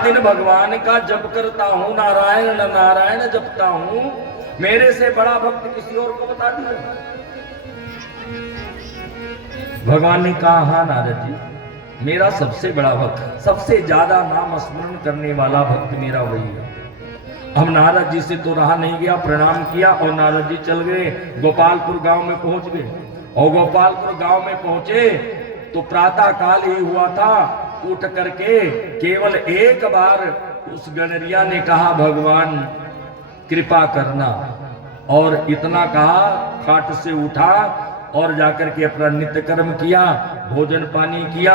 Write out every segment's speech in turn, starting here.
दिन भगवान का जप करता हूं, नारायण नारायण जपता हूं, मेरे से बड़ा भक्त किसी और को बता दिया। भगवान ने कहा हाँ नारद जी, मेरा सबसे बड़ा भक्त, सबसे ज्यादा नाम स्मरण करने वाला भक्त मेरा वही है। हम नारद जी से तो रहा नहीं गया, प्रणाम किया और नारद जी चल गए, गोपालपुर गांव में पहुंच गए। और गोपालपुर गांव में पहुंचे तो प्रातः काल ही हुआ था। उठ करके केवल एक बार उस गणरिया ने कहा भगवान कृपा करना, और इतना कहा, खाट से उठा और जाकर के अपना नित्य कर्म किया, भोजन पानी किया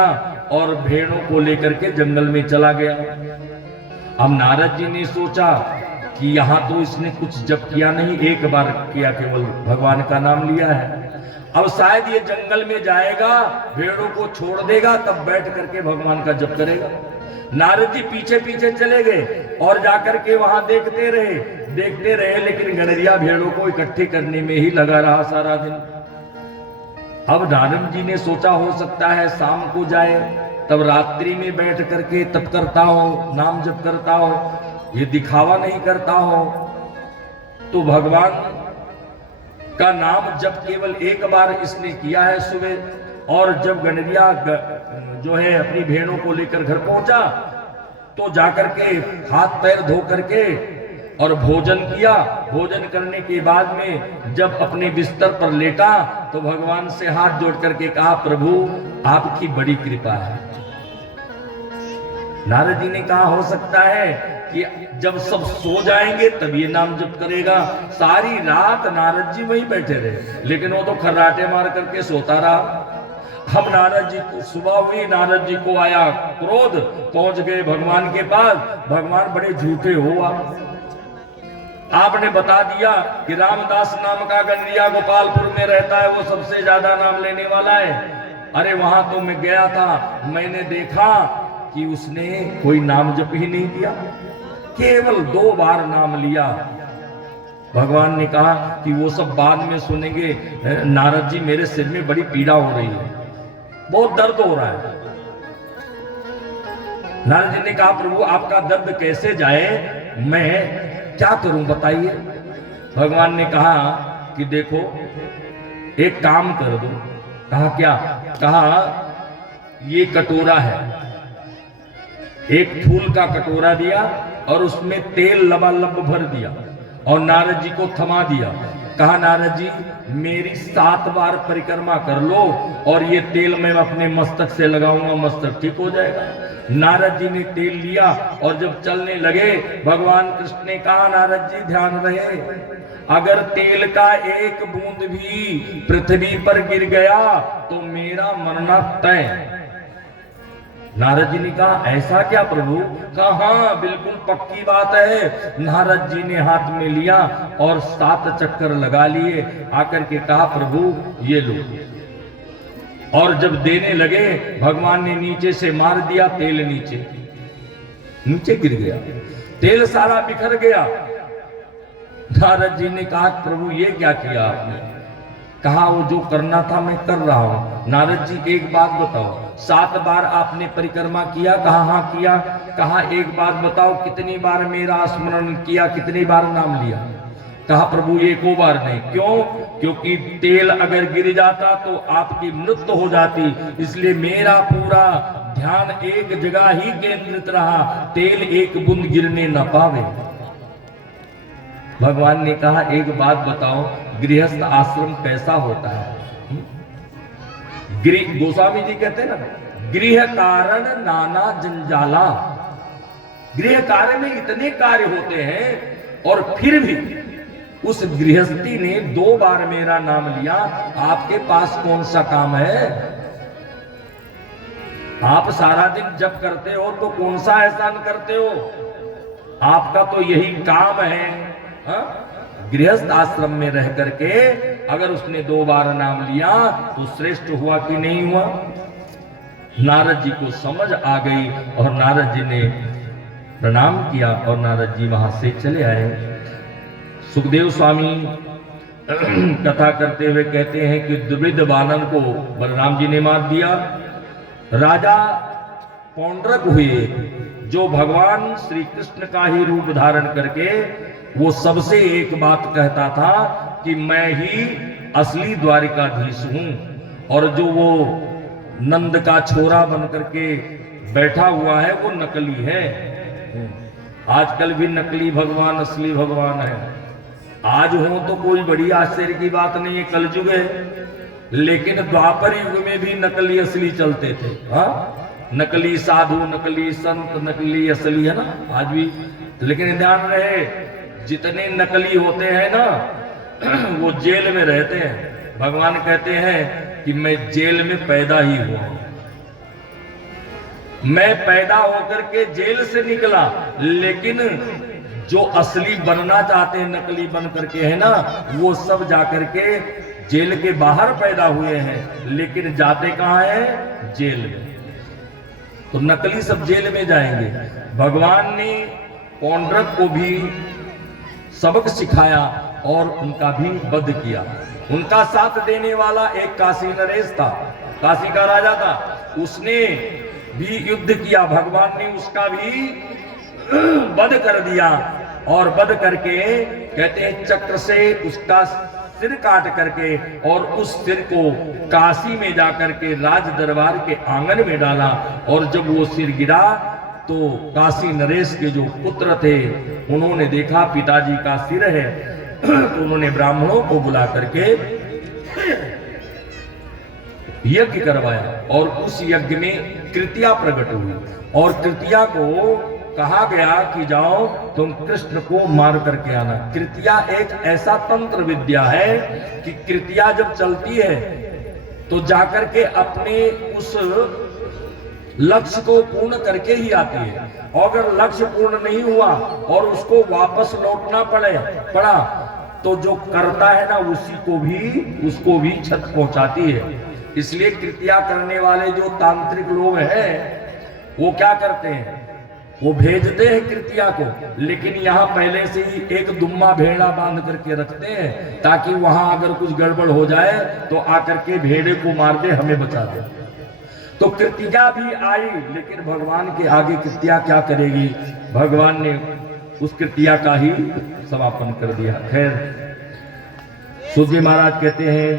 और भेड़ों को लेकर के जंगल में चला गया। अब नारद जी ने सोचा कि यहाँ तो इसने कुछ जप किया नहीं, एक बार किया, केवल भगवान का नाम लिया है। अब शायद ये जंगल में जाएगा, भेड़ों को छोड़ देगा, तब बैठ करके भगवान का जप करेगा। नारद जी पीछे पीछे चले गए और जाकर के वहां देखते रहे, लेकिन गणरिया भेड़ों को इकट्ठी करने में ही लगा रहा सारा दिन। अब नारद जी ने सोचा हो सकता है शाम को जाए, तब रात्रि में बैठ करके तप करता हो, नाम जप करता हो, ये दिखावा नहीं करता हो। तो भगवान का नाम जब केवल एक बार इसने किया है सुबह, और जब गणरिया जो है अपनी भेड़ों को लेकर घर पहुंचा तो जाकर के हाथ पैर धो करके और भोजन किया। भोजन करने के बाद में जब अपने बिस्तर पर लेटा तो भगवान से हाथ जोड़ करके कहा प्रभु आपकी बड़ी कृपा है। नारद जी ने कहा हो सकता है कि जब सब सो जाएंगे तब ये नाम जप करेगा। सारी रात नारद जी वहीं बैठे रहे, लेकिन वो तो खर्राटे मार करके सोता रहा। हम नारद जी को सुबह हुई, नारद जी को आया क्रोध, पहुंच गए भगवान के पास। भगवान बड़े झूठे हो आपने बता दिया कि रामदास नाम का गणरिया गोपालपुर में रहता है, वो सबसे ज्यादा नाम लेने वाला है। अरे वहां तो मैं गया था, मैंने देखा कि उसने कोई नाम जप ही नहीं किया, केवल 2 बार नाम लिया। भगवान ने कहा कि वो सब बाद में सुनेंगे, नारद जी मेरे सिर में बड़ी पीड़ा हो रही है, बहुत दर्द हो रहा है। नारद जी ने कहा प्रभु आपका दर्द कैसे जाए, मैं क्या करूं बताइए। भगवान ने कहा कि देखो एक काम कर दो। कहा क्या? कहा ये कटोरा है, एक फूल का कटोरा दिया और उसमें तेल लबालब भर दिया और नारद जी को थमा दिया। कहा नारद जी मेरी 7 बार परिक्रमा कर लो और ये तेल मैं अपने मस्तक से लगाऊंगा, मस्तक ठीक हो जाएगा। नारद जी ने तेल लिया और जब चलने लगे भगवान कृष्ण ने कहा नारद जी ध्यान रहे, अगर तेल का एक बूंद भी पृथ्वी पर गिर गया तो मेरा मरना तय। नारद जी ने कहा ऐसा क्या प्रभु? कहा हाँ बिल्कुल पक्की बात है। नारद जी ने हाथ में लिया और 7 चक्कर लगा लिए, आकर के कहा प्रभु ये लो। और जब देने लगे भगवान ने नीचे से मार दिया, तेल नीचे गिर गया, तेल सारा बिखर गया। नारद जी ने कहा प्रभु ये क्या किया आपने? कहा वो जो करना था मैं कर रहा हूं। नारद जी एक बात बताओ, 7 बार आपने परिक्रमा किया? कहा हाँ किया। कहा एक बात बताओ कितनी बार मेरा स्मरण किया, कितनी बार नाम लिया? कहा प्रभु एको बार नहीं। क्यों? क्योंकि तेल अगर गिर जाता तो आपकी मृत्यु हो जाती, इसलिए मेरा पूरा ध्यान एक जगह ही केंद्रित रहा, तेल एक बूंद गिरने न पावे। भगवान ने कहा एक बात बताओ, गृहस्थ आश्रम कैसा होता है? गोस्वामी जी कहते हैं ना, गृह कारण नाना जंजाला। गृह कार्य में इतने कार्य होते हैं और फिर भी उस गृहस्थी ने 2 बार मेरा नाम लिया। आपके पास कौन सा काम है? आप सारा दिन जप करते हो तो कौन सा एहसान करते हो? आपका तो यही काम है। गृहस्थ आश्रम में रह करके अगर उसने 2 बार नाम लिया तो श्रेष्ठ हुआ कि नहीं हुआ? नारद जी को समझ आ गई और नारद जी ने प्रणाम किया और नारद जी वहां से चले आए। सुखदेव स्वामी कथा करते हुए कहते हैं कि द्विविध वानर को बलराम जी ने मार दिया। राजा पौंड्रक हुए, जो भगवान श्री कृष्ण का ही रूप धारण करके वो सबसे एक बात कहता था कि मैं ही असली द्वारिकाधीश हूं, और जो वो नंद का छोरा बन करके बैठा हुआ है वो नकली है। आजकल भी नकली भगवान असली भगवान है। आज हो तो कोई बड़ी आश्चर्य की बात नहीं है, कलयुग है, लेकिन द्वापर युग में भी नकली असली चलते थे। हाँ, नकली साधु, नकली संत, नकली असली, है ना आज भी। लेकिन ध्यान रहे, जितने नकली होते हैं ना वो जेल में रहते हैं। भगवान कहते हैं कि मैं जेल में पैदा ही हुआ, मैं पैदा होकर के जेल से निकला, लेकिन जो असली बनना चाहते हैं नकली बन करके, है ना, वो सब जाकर के जेल के बाहर पैदा हुए हैं, लेकिन जाते कहां हैं? जेल में। तो नकली सब जेल में जाएंगे। भगवान ने पौंड्रक को भी सबक सिखाया और उनका भी वध किया। उनका साथ देने वाला एक काशी नरेश था, काशी का राजा था, उसने भी युद्ध किया। भगवान ने उसका भी वध कर दिया, और वध करके कहते हैं चक्र से उसका सिर काट करके और उस सिर को काशी में जाकर के राज दरबार के आंगन में डाला। और जब वो सिर गिरा तो काशी नरेश के जो पुत्र थे उन्होंने देखा पिताजी का सिर है, तो उन्होंने ब्राह्मणों को बुला करके यज्ञ करवाया, और उस यज्ञ में कृतिया प्रकट हुई। और कृतिया को कहा गया कि जाओ तुम कृष्ण को मार करके आना। कृतिया एक ऐसा तंत्र विद्या है कि कृतिया जब चलती है तो जाकर के अपने उस लक्ष्य को पूर्ण करके ही आती है। और अगर लक्ष्य पूर्ण नहीं हुआ और उसको वापस लौटना पड़ा तो जो करता है ना उसको भी क्षत पहुंचाती है। इसलिए कृतिया करने वाले जो तांत्रिक लोग हैं वो क्या करते हैं, वो भेजते हैं कृतिया को, लेकिन यहाँ पहले से ही एक दुम्मा भेड़ा बांध करके रखते हैं, ताकि वहां अगर कुछ गड़बड़ हो जाए तो आकर के भेड़े को मार दे, हमें बचा दे। तो कृतिया भी आई, लेकिन भगवान के आगे कृतिया क्या करेगी? भगवान ने उस कृतिया का ही समापन कर दिया। खैर, सूर्य महाराज कहते हैं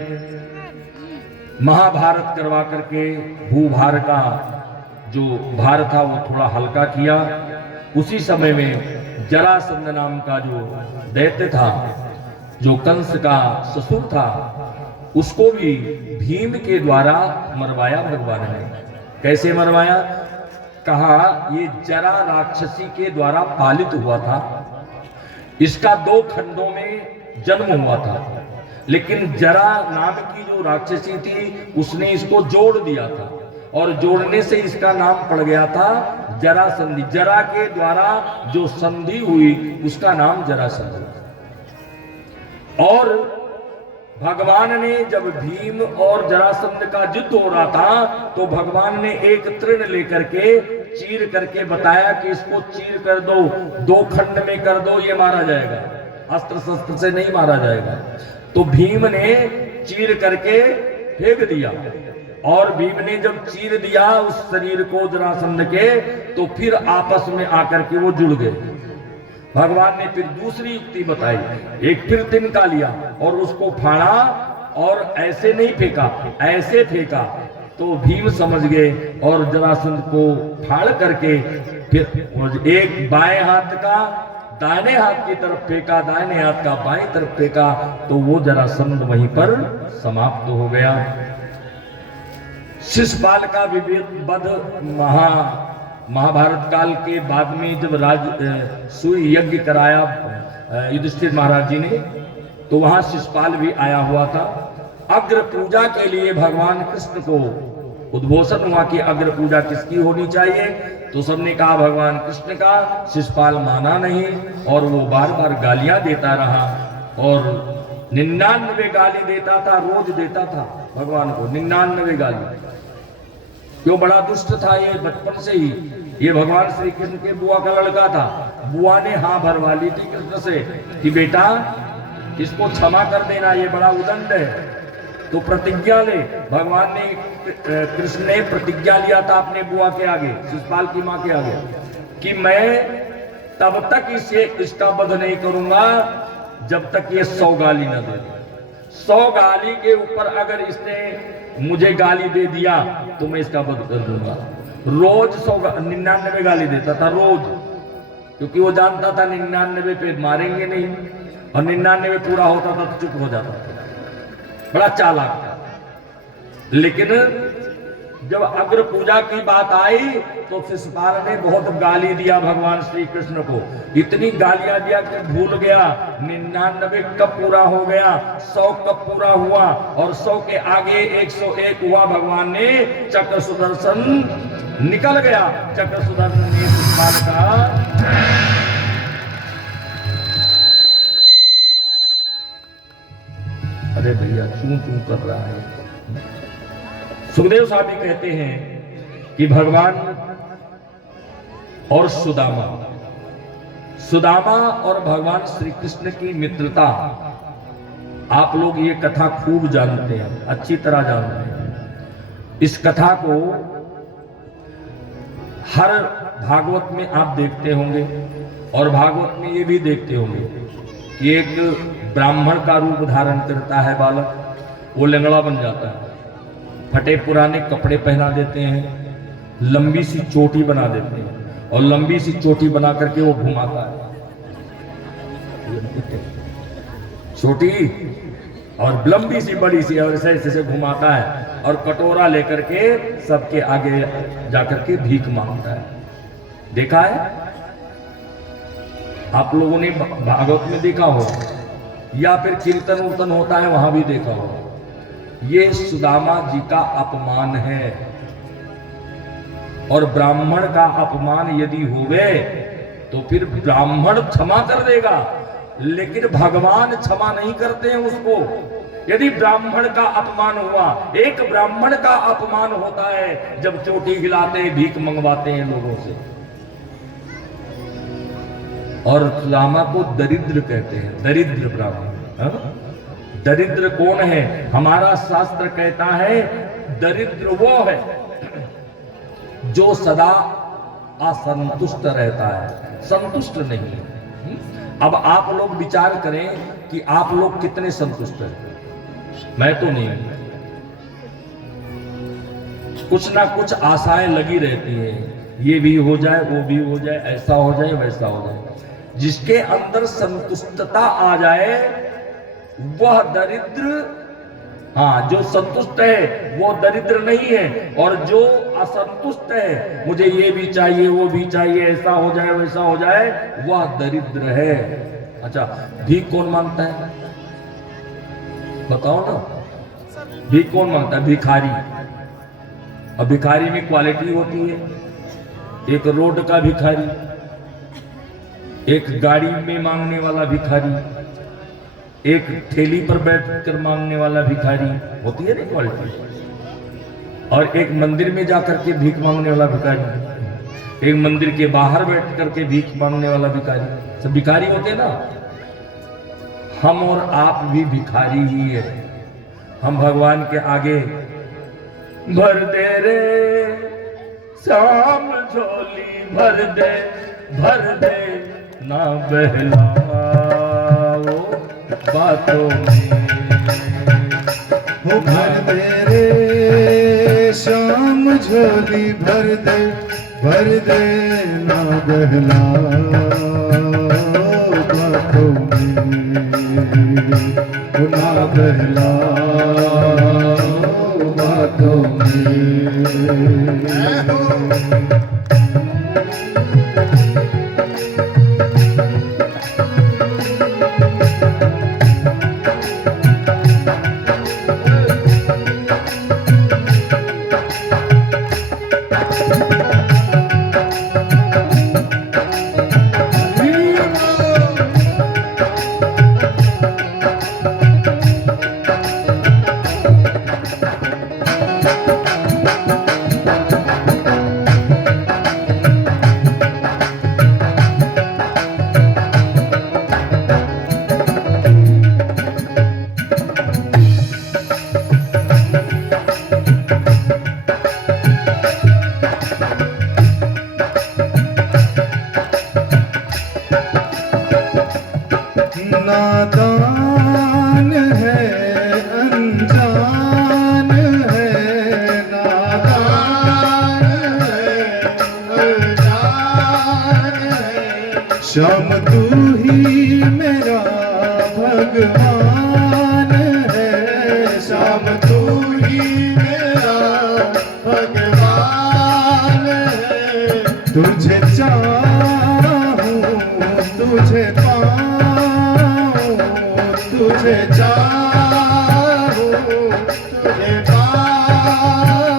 महाभारत करवा करके भूभार का जो भार था वो थोड़ा हल्का किया। उसी समय में जरासंध नाम का जो दैत्य था, जो कंस का ससुर था, उसको भी भीम के द्वारा मरवाया भगवान ने। कैसे मरवाया? कहा ये जरा राक्षसी के द्वारा पालित हुआ था, इसका 2 खंडों में जन्म हुआ था, लेकिन जरा नाम की जो राक्षसी थी उसने इसको जोड़ दिया था, और जोड़ने से इसका नाम पड़ गया था जरासंधि। जरा के द्वारा जो संधि हुई उसका नाम जरासंधि। और भगवान ने जब भीम और जरासंध का युद्ध हो रहा था तो भगवान ने एक तृण लेकर के चीर करके बताया कि इसको चीर कर दो, 2 खंड में कर दो, ये मारा जाएगा, अस्त्र शस्त्र से नहीं मारा जाएगा। तो भीम ने चीर करके फेंक दिया, और भीम ने जब चीर दिया उस शरीर को जरासंध के, तो फिर आपस में आकर के वो जुड़ गए। भगवान ने फिर दूसरी युक्ति बताई, एक फिर तिनका लिया और उसको फाड़ा, और ऐसे नहीं फेंका, ऐसे फेंका, तो भीम समझ गए और जरासंध को फाड़ करके फिर एक बाएं हाथ का दाहिने हाथ की तरफ फेंका, दाहिने हाथ का बाएं तरफ फेंका, तो वो जरासंध वहीं पर समाप्त हो गया। शिशुपाल का वध महाभारत काल के बाद में जब सुई यज्ञ कराया युधिष्ठिर महाराज जी ने, तो वहां शिशुपाल भी आया हुआ था। अग्र पूजा के लिए भगवान कृष्ण को उद्घोषण हुआ कि अग्र पूजा किसकी होनी चाहिए, तो सबने कहा भगवान कृष्ण का। शिशुपाल माना नहीं और वो बार बार गालियां देता रहा, और 99 गाली देता था, रोज देता था भगवान को 99 गाली। क्यों? बड़ा दुष्ट था ये बचपन से ही। ये भगवान श्री कृष्ण के बुआ का लड़का था। बुआ ने हाँ भरवा ली थी कृष्ण से कि बेटा इसको क्षमा कर देना, ये बड़ा उदंड है, तो प्रतिज्ञा ले। भगवान ने कृष्ण ने प्रतिज्ञा लिया था अपने बुआ के आगे, शिशुपाल की माँ के आगे, कि मैं तब तक इसका वध नहीं करूंगा जब तक ये 100 गाली न दे। 100 गाली के ऊपर अगर इसने मुझे गाली दे दिया तो मैं इसका वध कर दूंगा। रोज 99 गाली देता था रोज, क्योंकि वो जानता था 99 पे मारेंगे नहीं, और 99 पूरा होता था तो चुप हो जाता था। बड़ा चालाक था। लेकिन जब अग्र पूजा की बात आई तो शिशुपाल ने बहुत गाली दिया भगवान श्री कृष्ण को। इतनी गालियां दिया कि भूल गया 99 कब पूरा हो गया, 100 कब पूरा हुआ, और 100 के आगे 101 हुआ। भगवान ने चक्र सुदर्शन निकल गया। चक्र सुदर्शन ने शिशुपाल का अरे भैया चूं चूं कर रहा है। सुखदेव साहब भी कहते हैं कि भगवान और सुदामा और भगवान श्री कृष्ण की मित्रता, आप लोग ये कथा खूब जानते हैं, अच्छी तरह जानते हैं। इस कथा को हर भागवत में आप देखते होंगे, और भागवत में ये भी देखते होंगे कि एक ब्राह्मण का रूप धारण करता है बालक, वो लंगड़ा बन जाता है, फटे पुराने कपड़े पहना देते हैं, लंबी सी चोटी बना देते हैं, और लंबी सी चोटी बना करके वो घुमाता है छोटी और लंबी सी बड़ी सी, और ऐसे ऐसे घुमाता है, और कटोरा लेकर के सबके आगे जाकर के भीख मांगता है। देखा है आप लोगों ने, भागवत में देखा हो, या फिर कीर्तन उर्तन होता है वहां भी देखा हो। ये सुदामा जी का अपमान है, और ब्राह्मण का अपमान यदि होवे तो फिर ब्राह्मण क्षमा कर देगा, लेकिन भगवान क्षमा नहीं करते हैं उसको। यदि ब्राह्मण का अपमान हुआ, एक ब्राह्मण का अपमान होता है जब चोटी हिलाते हैं, भीख मंगवाते हैं लोगों से। और सुदामा को दरिद्र कहते हैं, दरिद्र ब्राह्मण। दरिद्र कौन है? हमारा शास्त्र कहता है दरिद्र वो है जो सदा असंतुष्ट रहता है, संतुष्ट नहीं है। अब आप लोग विचार करें कि आप लोग कितने संतुष्ट हैं। मैं तो नहीं, कुछ ना कुछ आशाएं लगी रहती हैं, ये भी हो जाए, वो भी हो जाए, ऐसा हो जाए, वैसा हो जाए। जिसके अंदर संतुष्टता आ जाए वह दरिद्र, हाँ, जो संतुष्ट है वो दरिद्र नहीं है, और जो असंतुष्ट है, मुझे ये भी चाहिए, वो भी चाहिए, ऐसा हो जाए, वैसा हो जाए, वह दरिद्र है। अच्छा, भीख कौन मांगता है बताओ ना? भीख कौन मांगता है? भिखारी। और भिखारी में क्वालिटी होती है, एक रोड का भिखारी, एक गाड़ी में मांगने वाला भिखारी, एक ठेली पर बैठकर मांगने वाला भिखारी, होती है ना क्वालिटी, और एक मंदिर में जाकर के भीख मांगने वाला भिखारी, एक मंदिर के बाहर बैठ करके भीख मांगने वाला भिखारी। सब भिखारी होते ना। हम और आप भी भिखारी ही है। हम भगवान के आगे भर दे रे शाम झोली, भर दे ना बहलाओ बातों में, हो भर दे रे शाम झोली, भर दे ना बहलाओ बातों में, हो ना बहलाओ बातों में। नादान है अनजान है, नादान है अनजान है। श्याम तू ही मेरा भगवान है, श्याम तू ही मेरा भगवान है। तुझे चाहूं तुझे पाऊं, तुझे चाहूं तुझे पाऊं,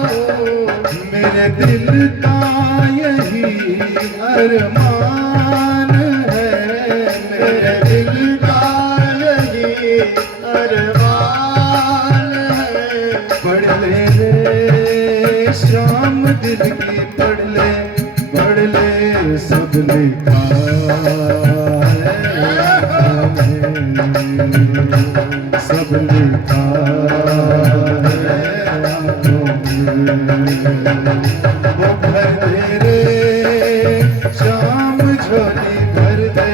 मेरे दिल का यही अरमान है, मेरे दिल का यही अरमान है। पढ़ ले रे श्याम दिल की, पढ़ ले सब लिखा है, सब लिखा है। वो भर दे रे श्याम झोली, भर दे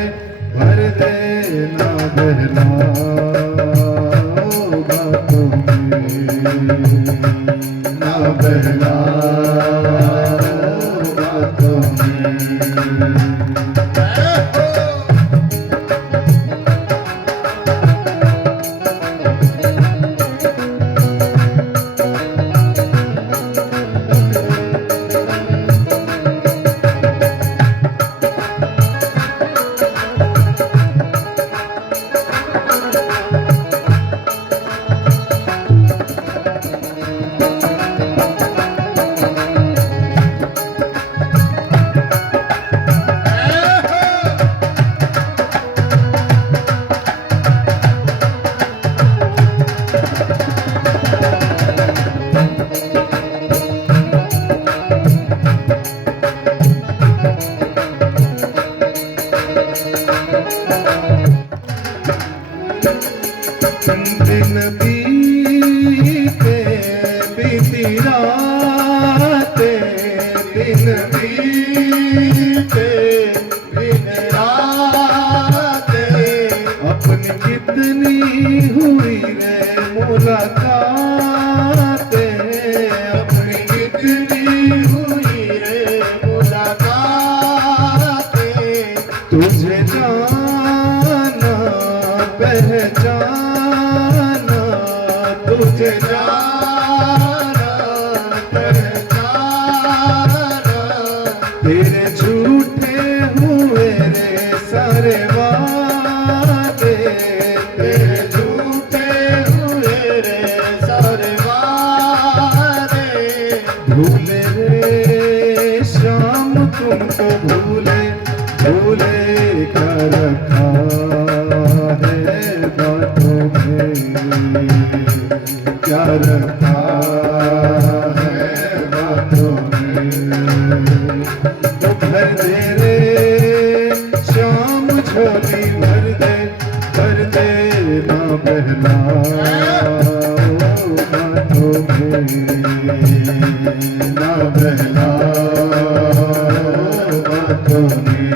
ना बहला बातों में, ना बहला बातों में। दिन बीते बीती रातें, दिन बीते दिन रातें, अपनी कितनी हुई रे मुलाकातें, अपनी कितनी हुई रे मुलाकातें। तुझे जाना पहचाना, तुझे जाना पहचाना, तेरे झूठे हुए रे सारे वादे, तेरे झूठे हुए रे सारे वादे। भूले रे श्याम तुमको, भूले भूले क्या रखा है बातों में, क्या रखा है बातों में। तो भर दे रे श्याम झोली, भर दे ना बहला बातों में, ना बहला बातों में।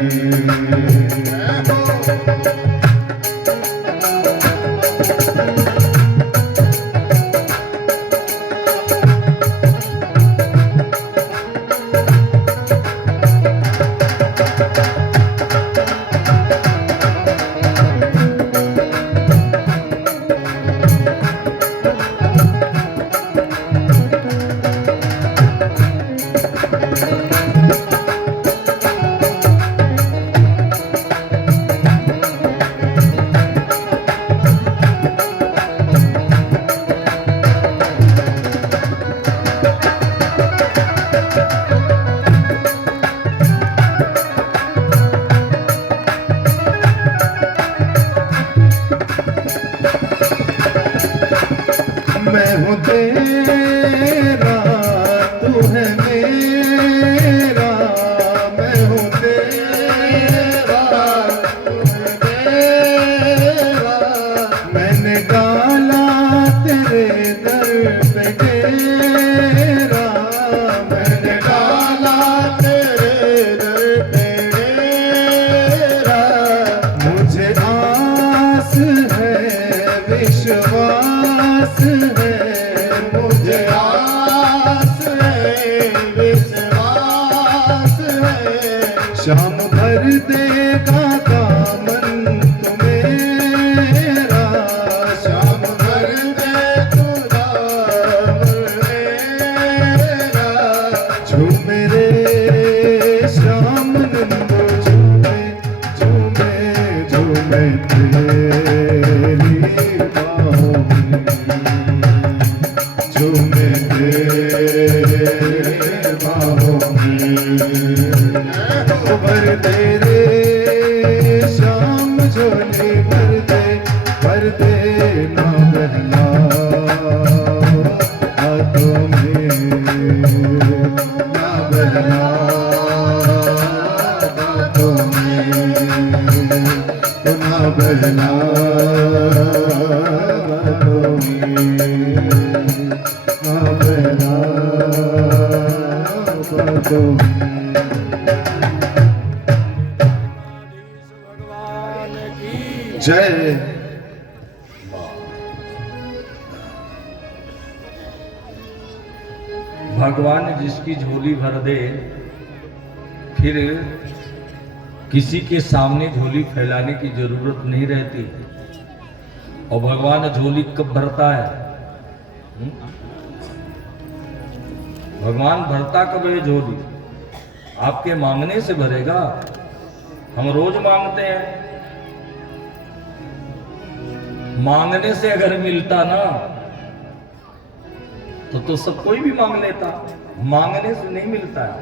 भर देगा दामन तुम्हेरा, श्याम भर दे तू दामन मेरा। झूमे रे श्याम नंदो झूमे, झूमे झूमे तेरी बाहों में, झूमे तेरे बाहों में। भर दे रे श्याम झोली भर दे ना बहला हाथों में, ना बहला हाथों में, ना बहला हाथों में, ना बहला हाथों में। जय। भगवान जिसकी झोली भर दे, फिर किसी के सामने झोली फैलाने की जरूरत नहीं रहती। और भगवान झोली कब भरता है? भगवान भरता कब है झोली? आपके मांगने से भरेगा। हम रोज मांगते हैं, मांगने से अगर मिलता ना तो सब कोई भी मांग लेता, मांगने से नहीं मिलता है,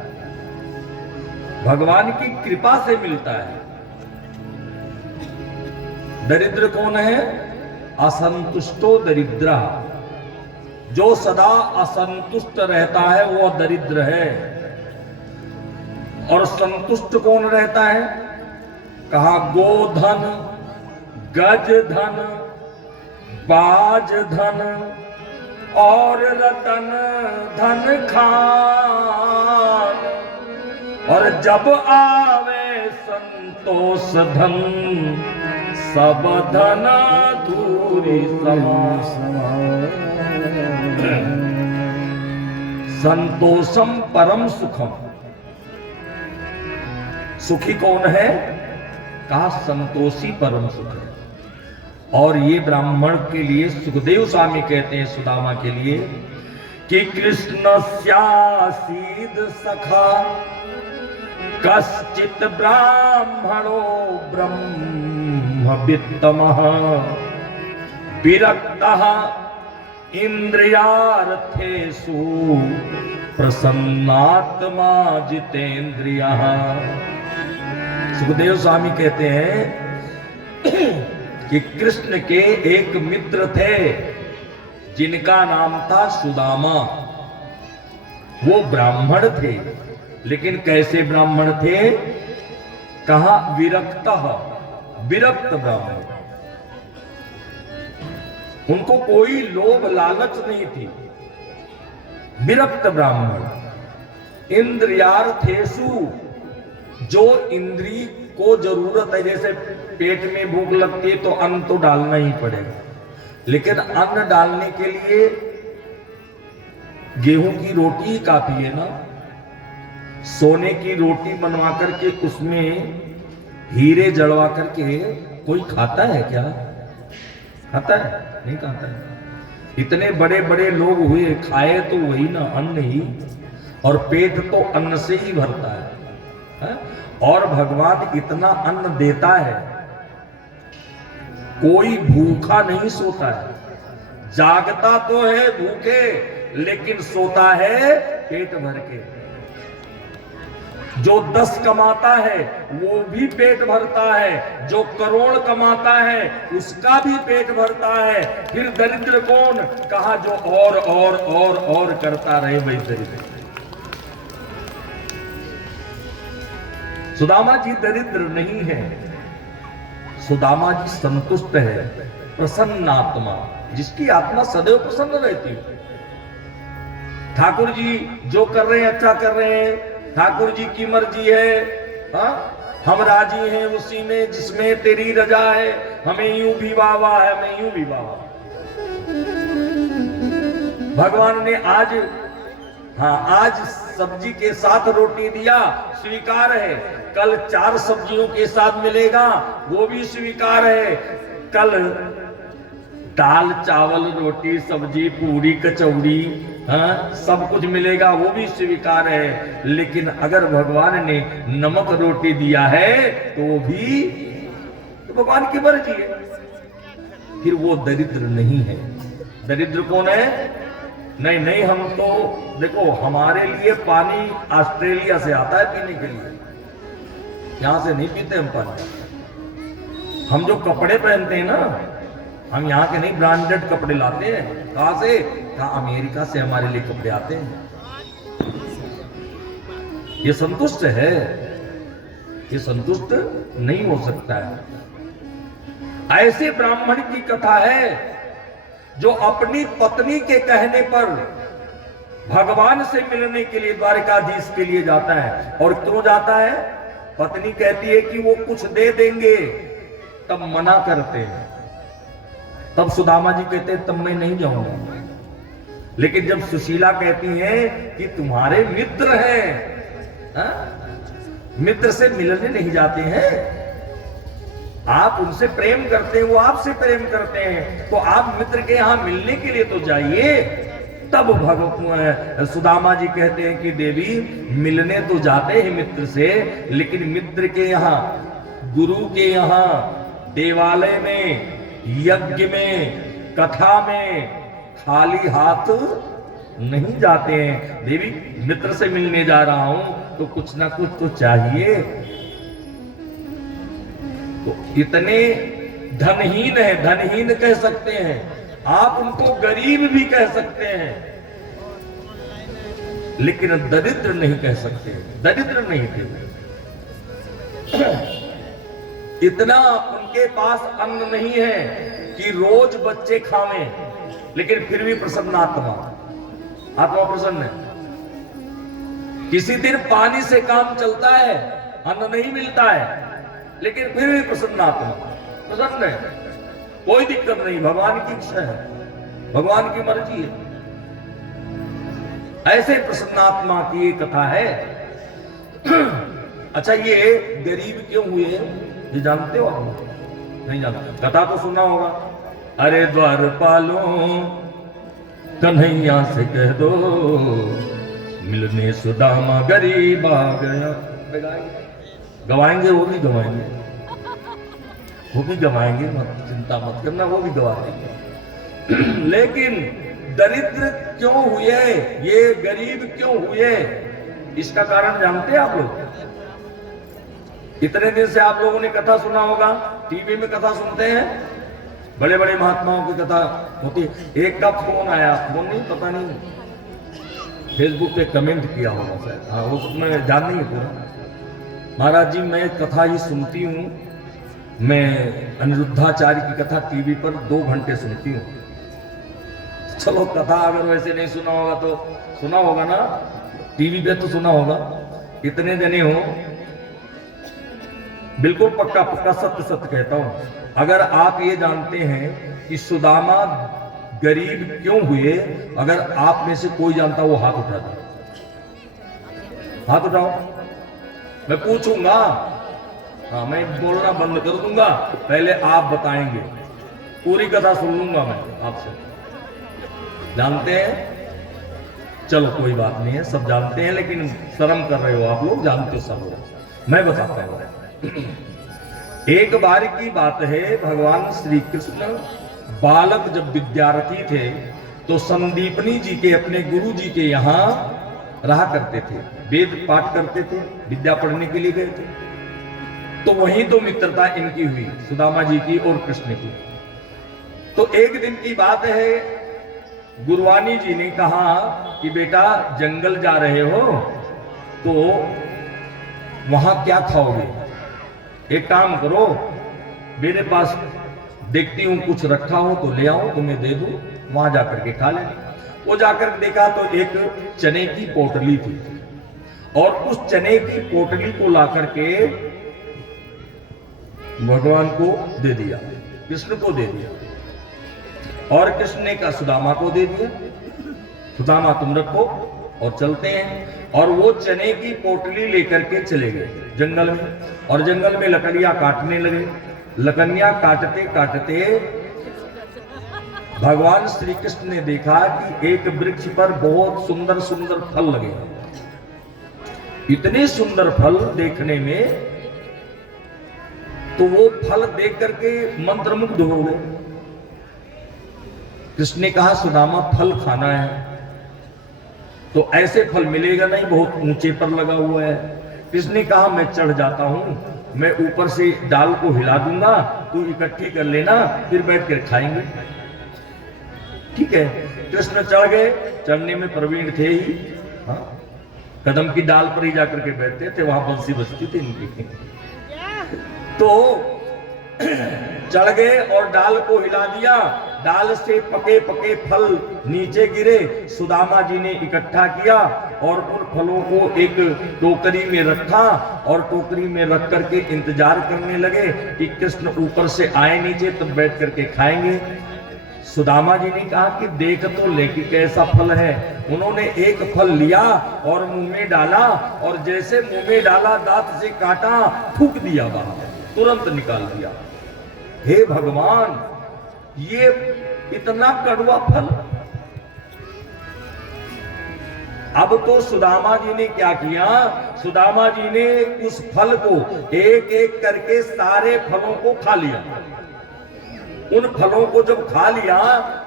भगवान की कृपा से मिलता है। दरिद्र कौन है? असंतुष्टो दरिद्र। जो सदा असंतुष्ट रहता है वो दरिद्र है। और संतुष्ट कौन रहता है? कहा गोधन, गज धन, बाज धन और रतन धन खान। और जब आवे संतोष धन, सब धन धूरी समान। संतोषम परम सुखम। सुखी कौन है? कहा संतोषी परम सुख है। और ये ब्राह्मण के लिए सुखदेव स्वामी कहते हैं सुदामा के लिए कि कृष्ण स्यासीद सखा कश्चित ब्राह्मणो ब्रह्मवित्तमः विरक्तः इंद्रियार्थेषु प्रसन्नात्मा जितेंद्रियः। सुखदेव स्वामी कहते हैं कि कृष्ण के एक मित्र थे जिनका नाम था सुदामा। वो ब्राह्मण थे, लेकिन कैसे ब्राह्मण थे? कहा विरक्तः, विरक्त ब्राह्मण। उनको कोई लोभ लालच नहीं थी। विरक्त ब्राह्मण। इंद्रियार्थेषु, जो इंद्री को जरूरत है, जैसे पेट में भूख लगती है तो अन्न तो डालना ही पड़ेगा, लेकिन अन्न डालने के लिए गेहूं की रोटी ही काफी है ना। सोने की रोटी बनवा करके उसमें हीरे जड़वा करके कोई खाता है क्या? खाता है? नहीं खाता है। इतने बड़े बड़े लोग हुए, खाए तो वही ना, अन्न ही। और पेट तो अन्न से ही भरता है। और भगवान इतना अन्न देता है, कोई भूखा नहीं सोता है। जागता तो है भूखे, लेकिन सोता है पेट भर के। जो 10 कमाता है वो भी पेट भरता है, जो करोड़ कमाता है उसका भी पेट भरता है। फिर दरिद्र कौन? कहा जो और करता रहे वही दरिद्र। सुदामा जी दरिद्र नहीं है, सुदामा जी संतुष्ट है, प्रसन्न आत्मा, जिसकी आत्मा सदैव प्रसन्न रहती है। ठाकुर जी जो कर रहे हैं अच्छा कर रहे हैं, ठाकुर जी की मर्जी है, हाँ? हम राजी हैं उसी में जिसमें तेरी रजा है। हमें यूं भी वाह है, हमें यूं भी वाह। भगवान ने आज सब्जी के साथ रोटी दिया, स्वीकार है। कल 4 सब्जियों के साथ मिलेगा, वो भी स्वीकार है। कल दाल चावल रोटी सब्जी पूरी कचौड़ी सब कुछ मिलेगा, वो भी स्वीकार है। लेकिन अगर भगवान ने नमक रोटी दिया है तो वो भी तो भगवान की मर्जी है, फिर वो दरिद्र नहीं है। दरिद्र कौन है? नहीं नहीं, हम तो देखो हमारे लिए पानी ऑस्ट्रेलिया से आता है पीने के लिए, यहां से नहीं पीते हम पानी। हम जो कपड़े पहनते हैं ना, हम यहाँ के नहीं ब्रांडेड कपड़े लाते हैं। कहां से? कहा अमेरिका से हमारे लिए कपड़े आते हैं। ये संतुष्ट है? ये संतुष्ट नहीं हो सकता है। ऐसे ब्राह्मण की कथा है जो अपनी पत्नी के कहने पर भगवान से मिलने के लिए द्वारकाधीश के लिए जाता है। और क्यों जाता है? पत्नी कहती है कि वो कुछ दे देंगे, तब मना करते हैं। तब सुदामा जी कहते हैं तब मैं नहीं जाऊंगा। लेकिन जब सुशीला कहती है कि तुम्हारे मित्र हैं, मित्र से मिलने नहीं जाते हैं, आप उनसे प्रेम करते हैं, वो आपसे प्रेम करते हैं, तो आप मित्र के यहां मिलने के लिए तो जाइए। तब भगवान सुदामा जी कहते हैं कि देवी मिलने तो जाते हैं मित्र से, लेकिन मित्र के यहाँ, गुरु के यहाँ, देवालय में, यज्ञ में, कथा में खाली हाथ नहीं जाते हैं। देवी मित्र से मिलने जा रहा हूं तो कुछ ना कुछ तो चाहिए। तो इतने धनहीन है, धनहीन कह सकते हैं आप, उनको गरीब भी कह सकते हैं, लेकिन दरिद्र नहीं कह सकते। दरिद्र नहीं थे, इतना उनके पास अन्न नहीं है कि रोज बच्चे खावें, लेकिन फिर भी प्रसन्न आत्मा प्रसन्न है। किसी दिन पानी से काम चलता है, अन्न नहीं मिलता है, लेकिन फिर भी प्रसन्न आत्मा प्रसन्न है, कोई दिक्कत नहीं। भगवान की इच्छा है, भगवान की मर्जी है। ऐसे प्रसन्न आत्मा की एक कथा है। अच्छा, ये गरीब क्यों हुए ये जानते हो आप? नहीं जानते? कथा तो सुना होगा। अरे द्वारपालों कन्हैया से कह दो, मिलने सुदामा गरीब आ गया। गवाएंगे, वो भी गवाएंगे, वो भी गवाएंगे, मत चिंता मत करना, वो भी गवा देंगे। लेकिन दरिद्र क्यों हुए, ये गरीब क्यों हुए, इसका कारण जानते हैं आप लोग? इतने दिन से आप लोगों ने कथा सुना होगा, टीवी में कथा सुनते हैं, बड़े बड़े महात्माओं की कथा होती है। एक का फोन आया, फोन नहीं, पता नहीं, फेसबुक पे कमेंट किया होगा शायद, हाँ वो मैं जान नहीं है पूरा। महाराज जी मैं कथा ही सुनती हूँ, मैं अनिरुद्धाचार्य की कथा टीवी पर 2 घंटे सुनती हूँ। चलो कथा अगर वैसे नहीं सुना होगा तो सुना होगा ना, टीवी पे तो सुना होगा। इतने जने हो, बिल्कुल पक्का पक्का सत्य सत्य कहता हूं, अगर आप ये जानते हैं कि सुदामा गरीब क्यों हुए, अगर आप में से कोई जानता वो हाथ उठा दो, हाथ उठाओ, मैं पूछूंगा। हाँ, मैं बोलना बंद कर दूंगा, पहले आप बताएंगे, पूरी कथा सुन लूंगा मैं आपसे। जानते हैं? चलो कोई बात नहीं है, सब जानते हैं, लेकिन शर्म कर रहे हो आप लोग, जानते हो सब हो। मैं बताता हूं। एक बार की बात है, भगवान श्री कृष्ण बालक जब विद्यार्थी थे तो संदीपनी जी के, अपने गुरु जी के यहाँ रहा करते थे, वेद पाठ करते थे, विद्या पढ़ने के लिए गए थे। तो वहीं तो मित्रता इनकी हुई, सुदामा जी की और कृष्ण की। तो एक दिन की बात है, गुरुवानी जी ने कहा कि बेटा जंगल जा रहे हो तो वहां क्या खाओगे, एक काम करो, मेरे पास देखती हूं कुछ रखा हो तो ले आओ, तुम्हें दे दूं, वहां जाकर के खा लेना। वो जाकर देखा तो एक चने की पोटली थी, और उस चने की पोटली को ला करके भगवान को दे दिया, कृष्ण को दे दिया, और कृष्ण ने कहा सुदामा को दे दिया, सुदामा तुम रखो, और चलते हैं। और वो चने की पोटली लेकर के चले गए जंगल में, और जंगल में लकड़ियां काटने लगे। लकड़ियां काटते काटते भगवान श्री कृष्ण ने देखा कि एक वृक्ष पर बहुत सुंदर सुंदर फल लगे। इतने सुंदर फल देखने में, तो वो फल देख करके मंत्रमुग्ध हो गए। कृष्ण ने कहा सुदामा फल खाना है तो ऐसे फल मिलेगा नहीं, बहुत ऊंचे पर लगा हुआ है। कृष्ण ने कहा मैं चढ़ जाता हूं, मैं ऊपर से डाल को हिला दूंगा, तू इकट्ठी कर लेना, फिर बैठ कर खाएंगे। ठीक है, कृष्ण चढ़ गए, चढ़ने में प्रवीण थे ही। हाँ? कदम की डाल पर ही जाकर के बैठते थे, वहां बंसी बजती थी इनकी। तो चढ़ गए और डाल को हिला दिया, डाल से पके पके फल नीचे गिरे। सुदामा जी ने इकट्ठा किया और उन फलों को एक टोकरी में रखा, और टोकरी में रख करके इंतजार करने लगे कि कृष्ण ऊपर से आए नीचे, तब बैठ करके खाएंगे। सुदामा जी ने कहा कि देख तो ले कि कैसा फल है। उन्होंने एक फल लिया और मुंह में डाला, और जैसे मुंह में डाला दांत से काटा, थूक दिया बाहर, तुरंत निकाल दिया। हे भगवान, ये इतना कड़वा फल। अब तो सुदामा जी ने क्या किया, सुदामा जी ने उस फल को एक एक करके सारे फलों को खा लिया। उन फलों को जब खा लिया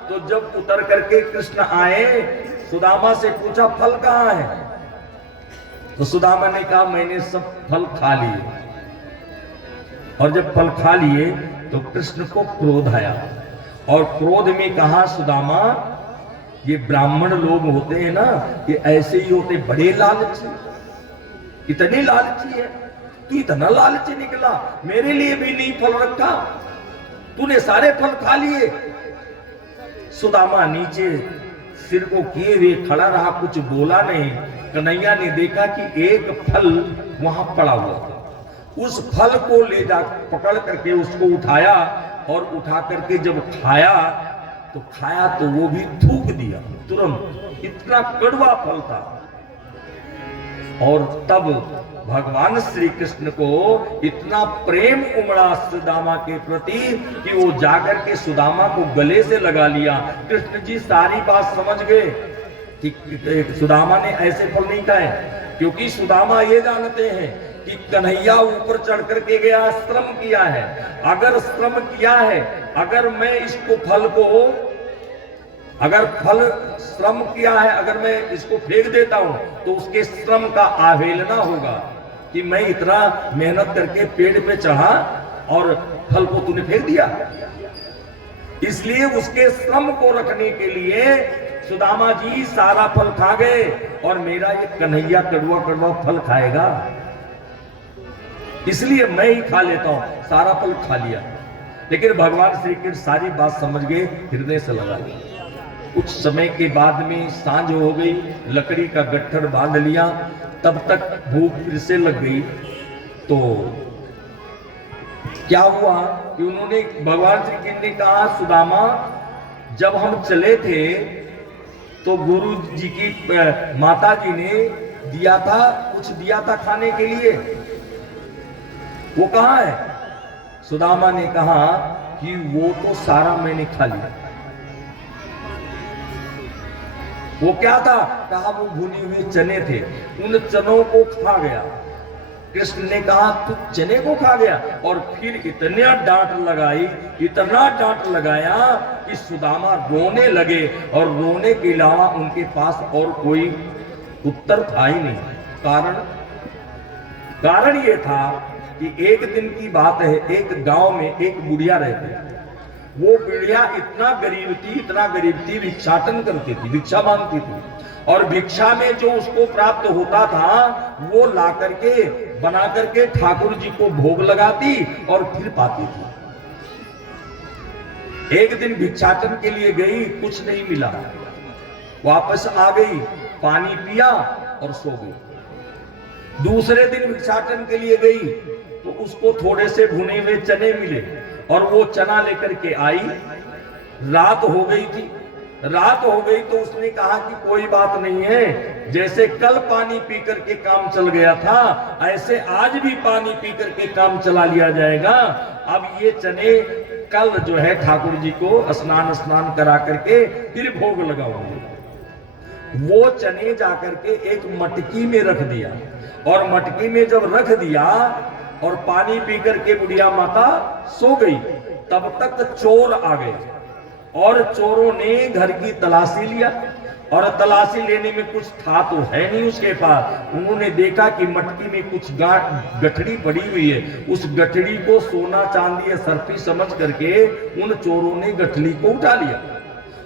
तो जब उतर करके कृष्ण आए, सुदामा से पूछा फल कहाँ है? तो सुदामा ने कहा मैंने सब फल खा लिए। और जब फल खा लिए तो कृष्ण को क्रोध आया, और क्रोध में कहा सुदामा, ये ब्राह्मण लोग होते हैं ना, ये ऐसे ही होते, बड़े लालची, इतने लालची है, तू इतना लालची निकला, मेरे लिए भी नहीं फल रखा, तूने सारे फल खा लिए। सुदामा नीचे सिर को किए हुए खड़ा रहा, कुछ बोला नहीं। कन्हैया ने देखा कि एक फल वहां पड़ा हुआ था, उस फल को ले जा पकड़ करके उसको उठाया, और उठा करके जब खाया तो वो भी थूक दिया तुरंत, इतना कड़वा फल था। और तब भगवान श्री कृष्ण को इतना प्रेम उमड़ा सुदामा के प्रति कि वो जाकर के सुदामा को गले से लगा लिया। कृष्ण जी सारी बात समझ गए कि सुदामा ने ऐसे फल नहीं खाए, क्योंकि सुदामा ये जानते हैं कि कन्हैया ऊपर चढ़ करके गया, श्रम किया है। अगर श्रम किया है, अगर मैं इसको फल को, अगर फल श्रम किया है, अगर मैं इसको फेंक देता हूं तो उसके श्रम का अवहेलना होगा कि मैं इतना मेहनत करके पेड़ पे चढ़ा और फल को तूने फेंक दिया। इसलिए उसके श्रम को रखने के लिए सुदामा जी सारा फल खा गए, और मेरा ये कन्हैया कड़वा कड़वा फल खाएगा, इसलिए मैं ही खा लेता हूं, सारा फल खा लिया। लेकिन भगवान श्री कृष्ण सारी बात समझ गए, हृदय से लगा लिया। कुछ समय के बाद में सांझ हो गई, लकड़ी का गट्ठर बांध लिया, तब तक भूख फिर से लग गई। तो क्या हुआ कि उन्होंने, भगवान श्री कृष्ण ने कहा सुदामा, जब हम चले थे तो गुरु जी की माता जी ने दिया था, कुछ दिया था खाने के लिए, वो कहाँ है? सुदामा ने कहा कि वो तो सारा मैंने खा लिया। वो क्या था? कहा वो भुनी हुई चने थे, उन चनों को खा गया। कृष्ण ने कहा तू चने को खा गया, और फिर इतना डांट लगाई, इतना डांट लगाया कि सुदामा रोने लगे, और रोने के अलावा उनके पास और कोई उत्तर था ही नहीं। कारण ये था कि एक दिन की बात है, एक गांव में एक बुढ़िया रहती थी। वो बुढ़िया इतना गरीब थी, भिक्षाटन करती थी, भिक्षा मांगती थी, और भिक्षा में जो उसको प्राप्त होता था वो ला करके बना करके ठाकुर जी को भोग लगाती और फिर पाती थी। एक दिन भिक्षाटन के लिए गई, कुछ नहीं मिला, वापस आ गई, पानी पिया और सो गई। दूसरे दिन भिक्षाटन के लिए गई तो उसको थोड़े से भुने हुए चने मिले, और वो चना लेकर के आई। रात हो गई थी, रात हो गई तो उसने कहा कि कोई बात नहीं है, जैसे कल पानी पी करके काम चल गया था, ऐसे आज भी पानी पी करके काम चला लिया जाएगा। अब ये चने कल जो है ठाकुर जी को स्नान करा करके फिर भोग लगाओगे। वो चने जाकर के एक मटकी में रख दिया, और मटकी में जब रख दिया और पानी पी करके बुढ़िया माता सो गई, तब तक चोर आ गए और चोरों ने घर की तलाशी लिया, और तलाशी लेने में कुछ था तो है नहीं उसके पास। उन्होंने देखा कि मटकी में कुछ गठड़ी पड़ी हुई है, उस गठड़ी को सोना चांदी या सर्फी समझ करके उन चोरों ने गठड़ी को उठा लिया,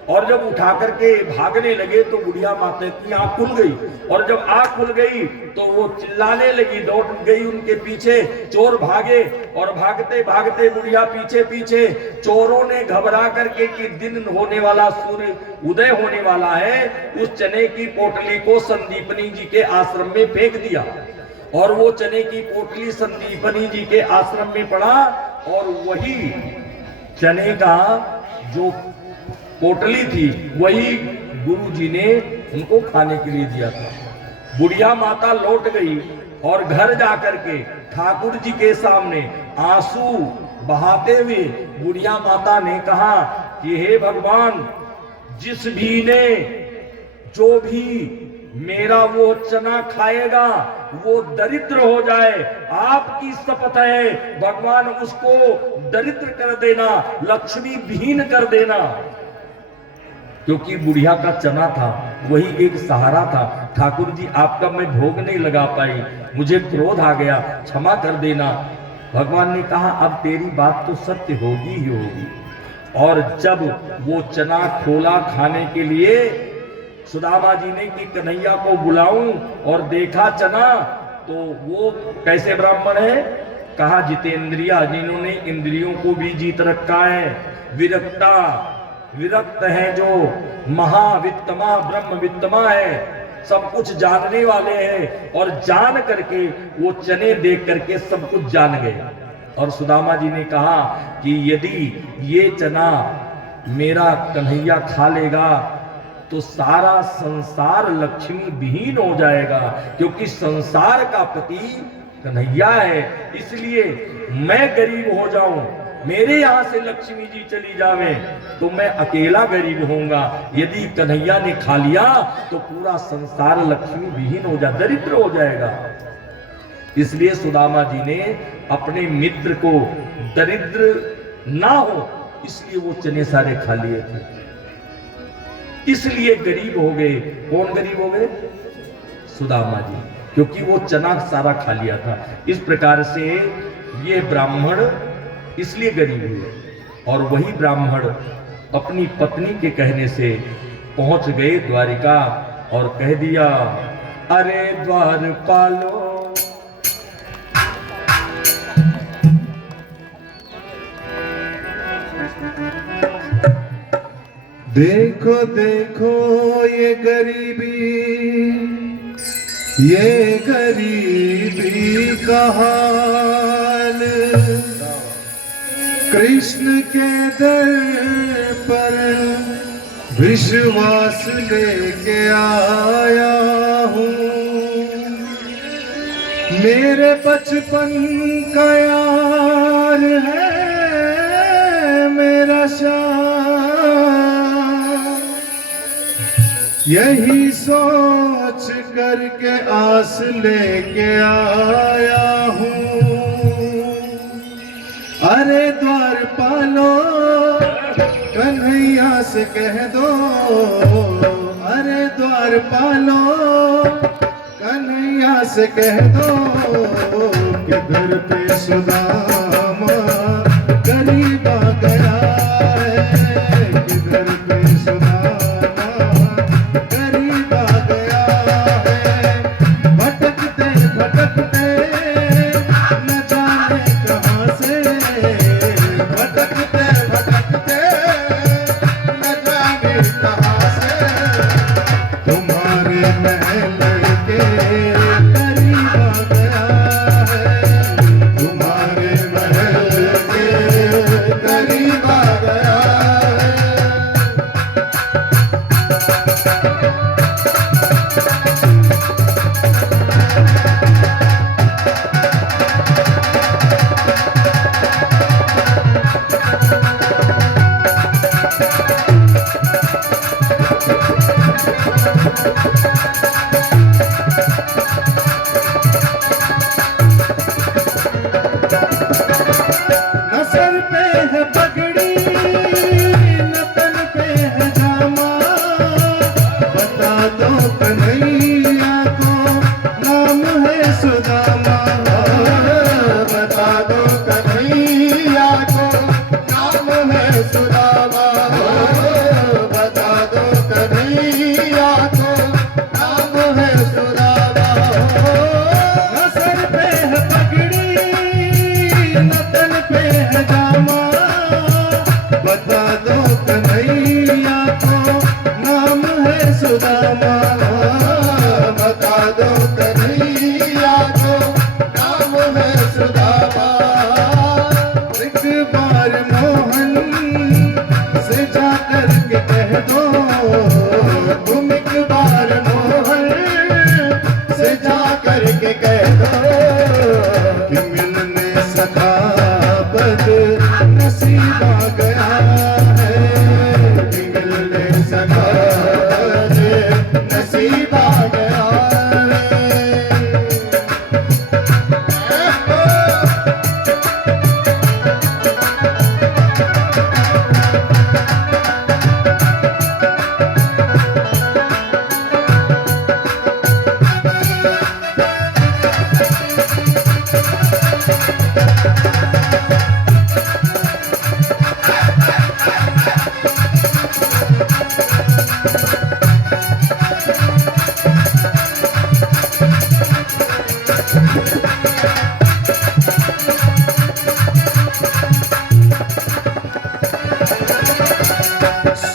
और जब उठा करके भागने लगे तो बुढ़िया माता की आंख खुल गई, और जब आंख खुल गई तो वो चिल्लाने लगी, दौड़ गई उनके पीछे। चोर भागे और भागते भागते बुढ़िया पीछे पीछे। चोरों ने घबरा करके कि दिन होने वाला, सूर्य उदय होने वाला है, उस चने की पोटली को संदीपनी जी के आश्रम में फेंक दिया, और वो चने की पोटली संदीपनी जी के आश्रम में पड़ा, और वही चने का जो पोटली थी वही गुरु जी ने उनको खाने के लिए दिया था। बुढ़िया माता लौट गई और घर जाकर के ठाकुर जी के सामने आंसू बहाते हुए बुढ़िया माता ने कहा कि हे भगवान, जिस भी ने जो भी मेरा वो चना खाएगा वो दरिद्र हो जाए, आपकी शपथ है भगवान, उसको दरिद्र कर देना, लक्ष्मी विहीन कर देना। क्योंकि बुढ़िया का चना था, वही एक सहारा था। ठाकुर जी आपका मैं भोग नहीं लगा पाई, मुझे क्रोध आ गया, क्षमा कर देना। भगवान ने कहा अब तेरी बात तो सत्य होगी ही होगी। और जब वो चना खोला खाने के लिए, सुदामा जी ने कि कन्हैया को बुलाऊं, और देखा चना तो वो कैसे ब्राह्मण है, कहा जितेंद्रिया, जिन्होंने इंद्रियों को भी जीत रखा है, विरक्ता, विरक्त है, जो महावित्तमा ब्रह्मवित्तमा है, सब कुछ जानने वाले हैं, और जान करके वो चने देख करके सब कुछ जान गए। और सुदामा जी ने कहा कि यदि ये चना मेरा कन्हैया खा लेगा तो सारा संसार लक्ष्मी विहीन हो जाएगा, क्योंकि संसार का पति कन्हैया है। इसलिए मैं गरीब हो जाऊं, मेरे यहां से लक्ष्मी जी चली जावे तो मैं अकेला गरीब होऊंगा। यदि कन्हैया ने खा लिया तो पूरा संसार लक्ष्मी विहीन हो जा, दरिद्र हो जाएगा। इसलिए सुदामा जी ने अपने मित्र को दरिद्र ना हो, इसलिए वो चने सारे खा लिए थे, इसलिए गरीब हो गए। कौन गरीब हो गए? सुदामा जी, क्योंकि वो चना सारा खा लिया था। इस प्रकार से ये ब्राह्मण इसलिए गरीब हुए, और वही ब्राह्मण अपनी पत्नी के कहने से पहुंच गए द्वारिका, और कह दिया अरे द्वारपालो, देखो देखो ये गरीबी, ये गरीबी का हाल, कृष्ण के दर पर विश्वास लेके आया हूँ, मेरे बचपन का यार है मेरा श्याम, यही सोच करके आस लेके आया हूँ। अरे द्वारपालो कन्हैया से कह दो, अरे द्वारपालो कन्हैया से कह दो कि घर पे सुदामा गरीब आ गया है, कि घर पे सुदामा गरीब आ गया है। भटकते भटकते न जाने कहाँ से, भटकते भटकते न जाने कहाँ से, तुम्हारे महल के करीब आ गया है, तुम्हारे नसीबा गया है कि मिलने सका जे नसीबा गया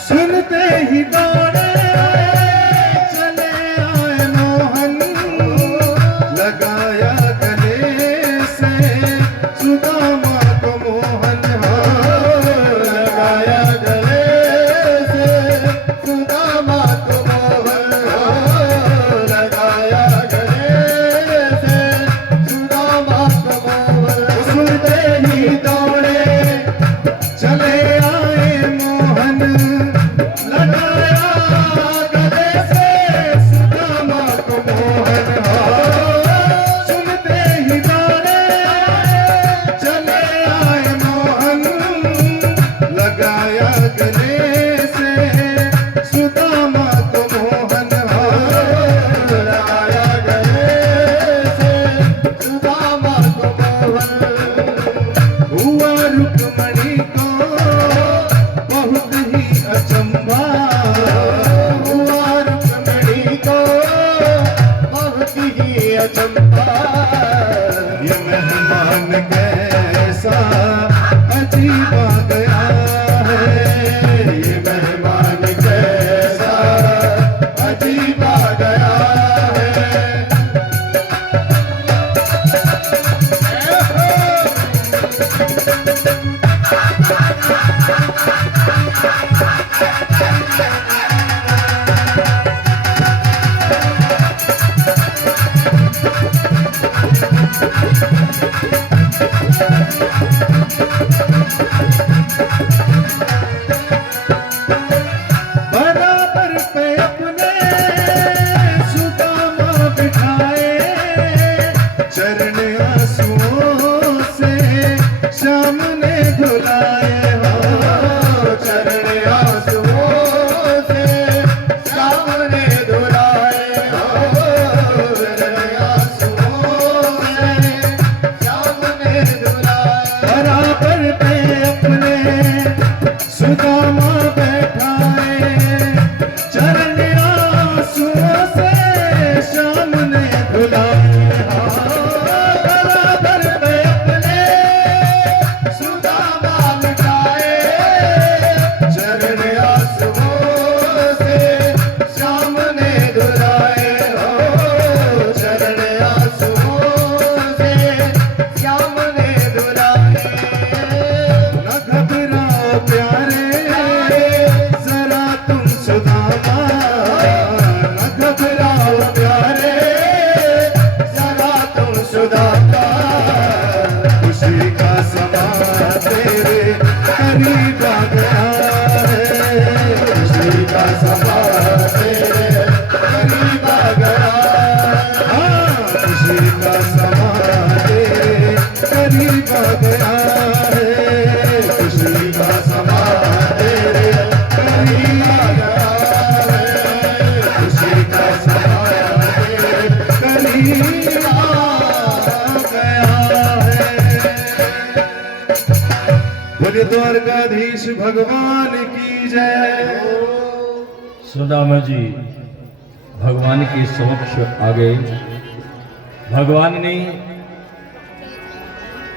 सुनते ही दौड़े चले आए मोहन लगाया गले से सुदामा को मोहन लगाया गले से सुदामा को मोहन लगाया गले से सुदामा को मोहन सुनते ही दौड़े चले आए मोहन लगाया गले से सुदामा को मोहन सुनते ही दौड़े चले आए मोहन लगाया गले से सुदामा को मोहन लगाया गले से सुदामा को मोहन हुआ रुक्मणी को बहुत ही अचंभा हुआ रुक्मणी को बहुत ही अचंभा ये मेहमान कैसा अजीब आ गया है ये मेहमान कैसा अजीब आ गया है बराबर पे अपने सुदामा बिठाए चरण आंसुओं से श्याम ने धुलाए हो चरण आंसुओं से श्याम ने धुलाए हो चरण आंसुओं से श्याम ने धुलाए बराबर पे अपने सुदामा बैठाए चरण आंसुओं से श्याम ने धुलाए बराबर पे अपने सुदामा बैठाए चरण आंसुओं से श्याम ने धुलाए हो चरण आंसुओं से श्याम ने धुलाए न घबराओ प्यारे जरा तुम सुदामा न घबराओ प्यारे जरा तुम सुदामा खुशी का समा तेरे करीब आ गया है खुशी का समा तेरे करीब आ गया हाँ खुशी का समा तेरे करीब आ गया है खुशी का समा तेरे करीब आ गया है खुशी का समा तेरे करीब आ गया है बोले द्वारकाधीश भगवान की जय सुदामा जी भगवान के समक्ष आ गए। भगवान ने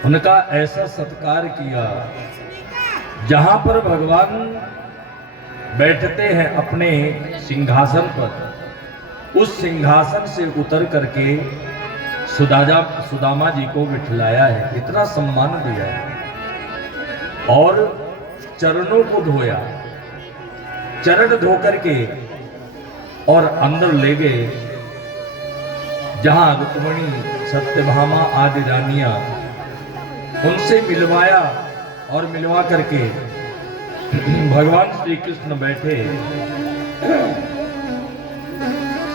उनका ऐसा सत्कार किया जहां पर भगवान बैठते हैं अपने सिंहासन पर, उस सिंहासन से उतर करके सुदामा जी को बिठलाया है, इतना सम्मान दिया है और चरणों को धोया, चरण धो करके और अंदर ले गए जहां रुक्मिणी सत्यभामा आदि रानियां, उनसे मिलवाया और मिलवा करके भगवान श्री कृष्ण बैठे,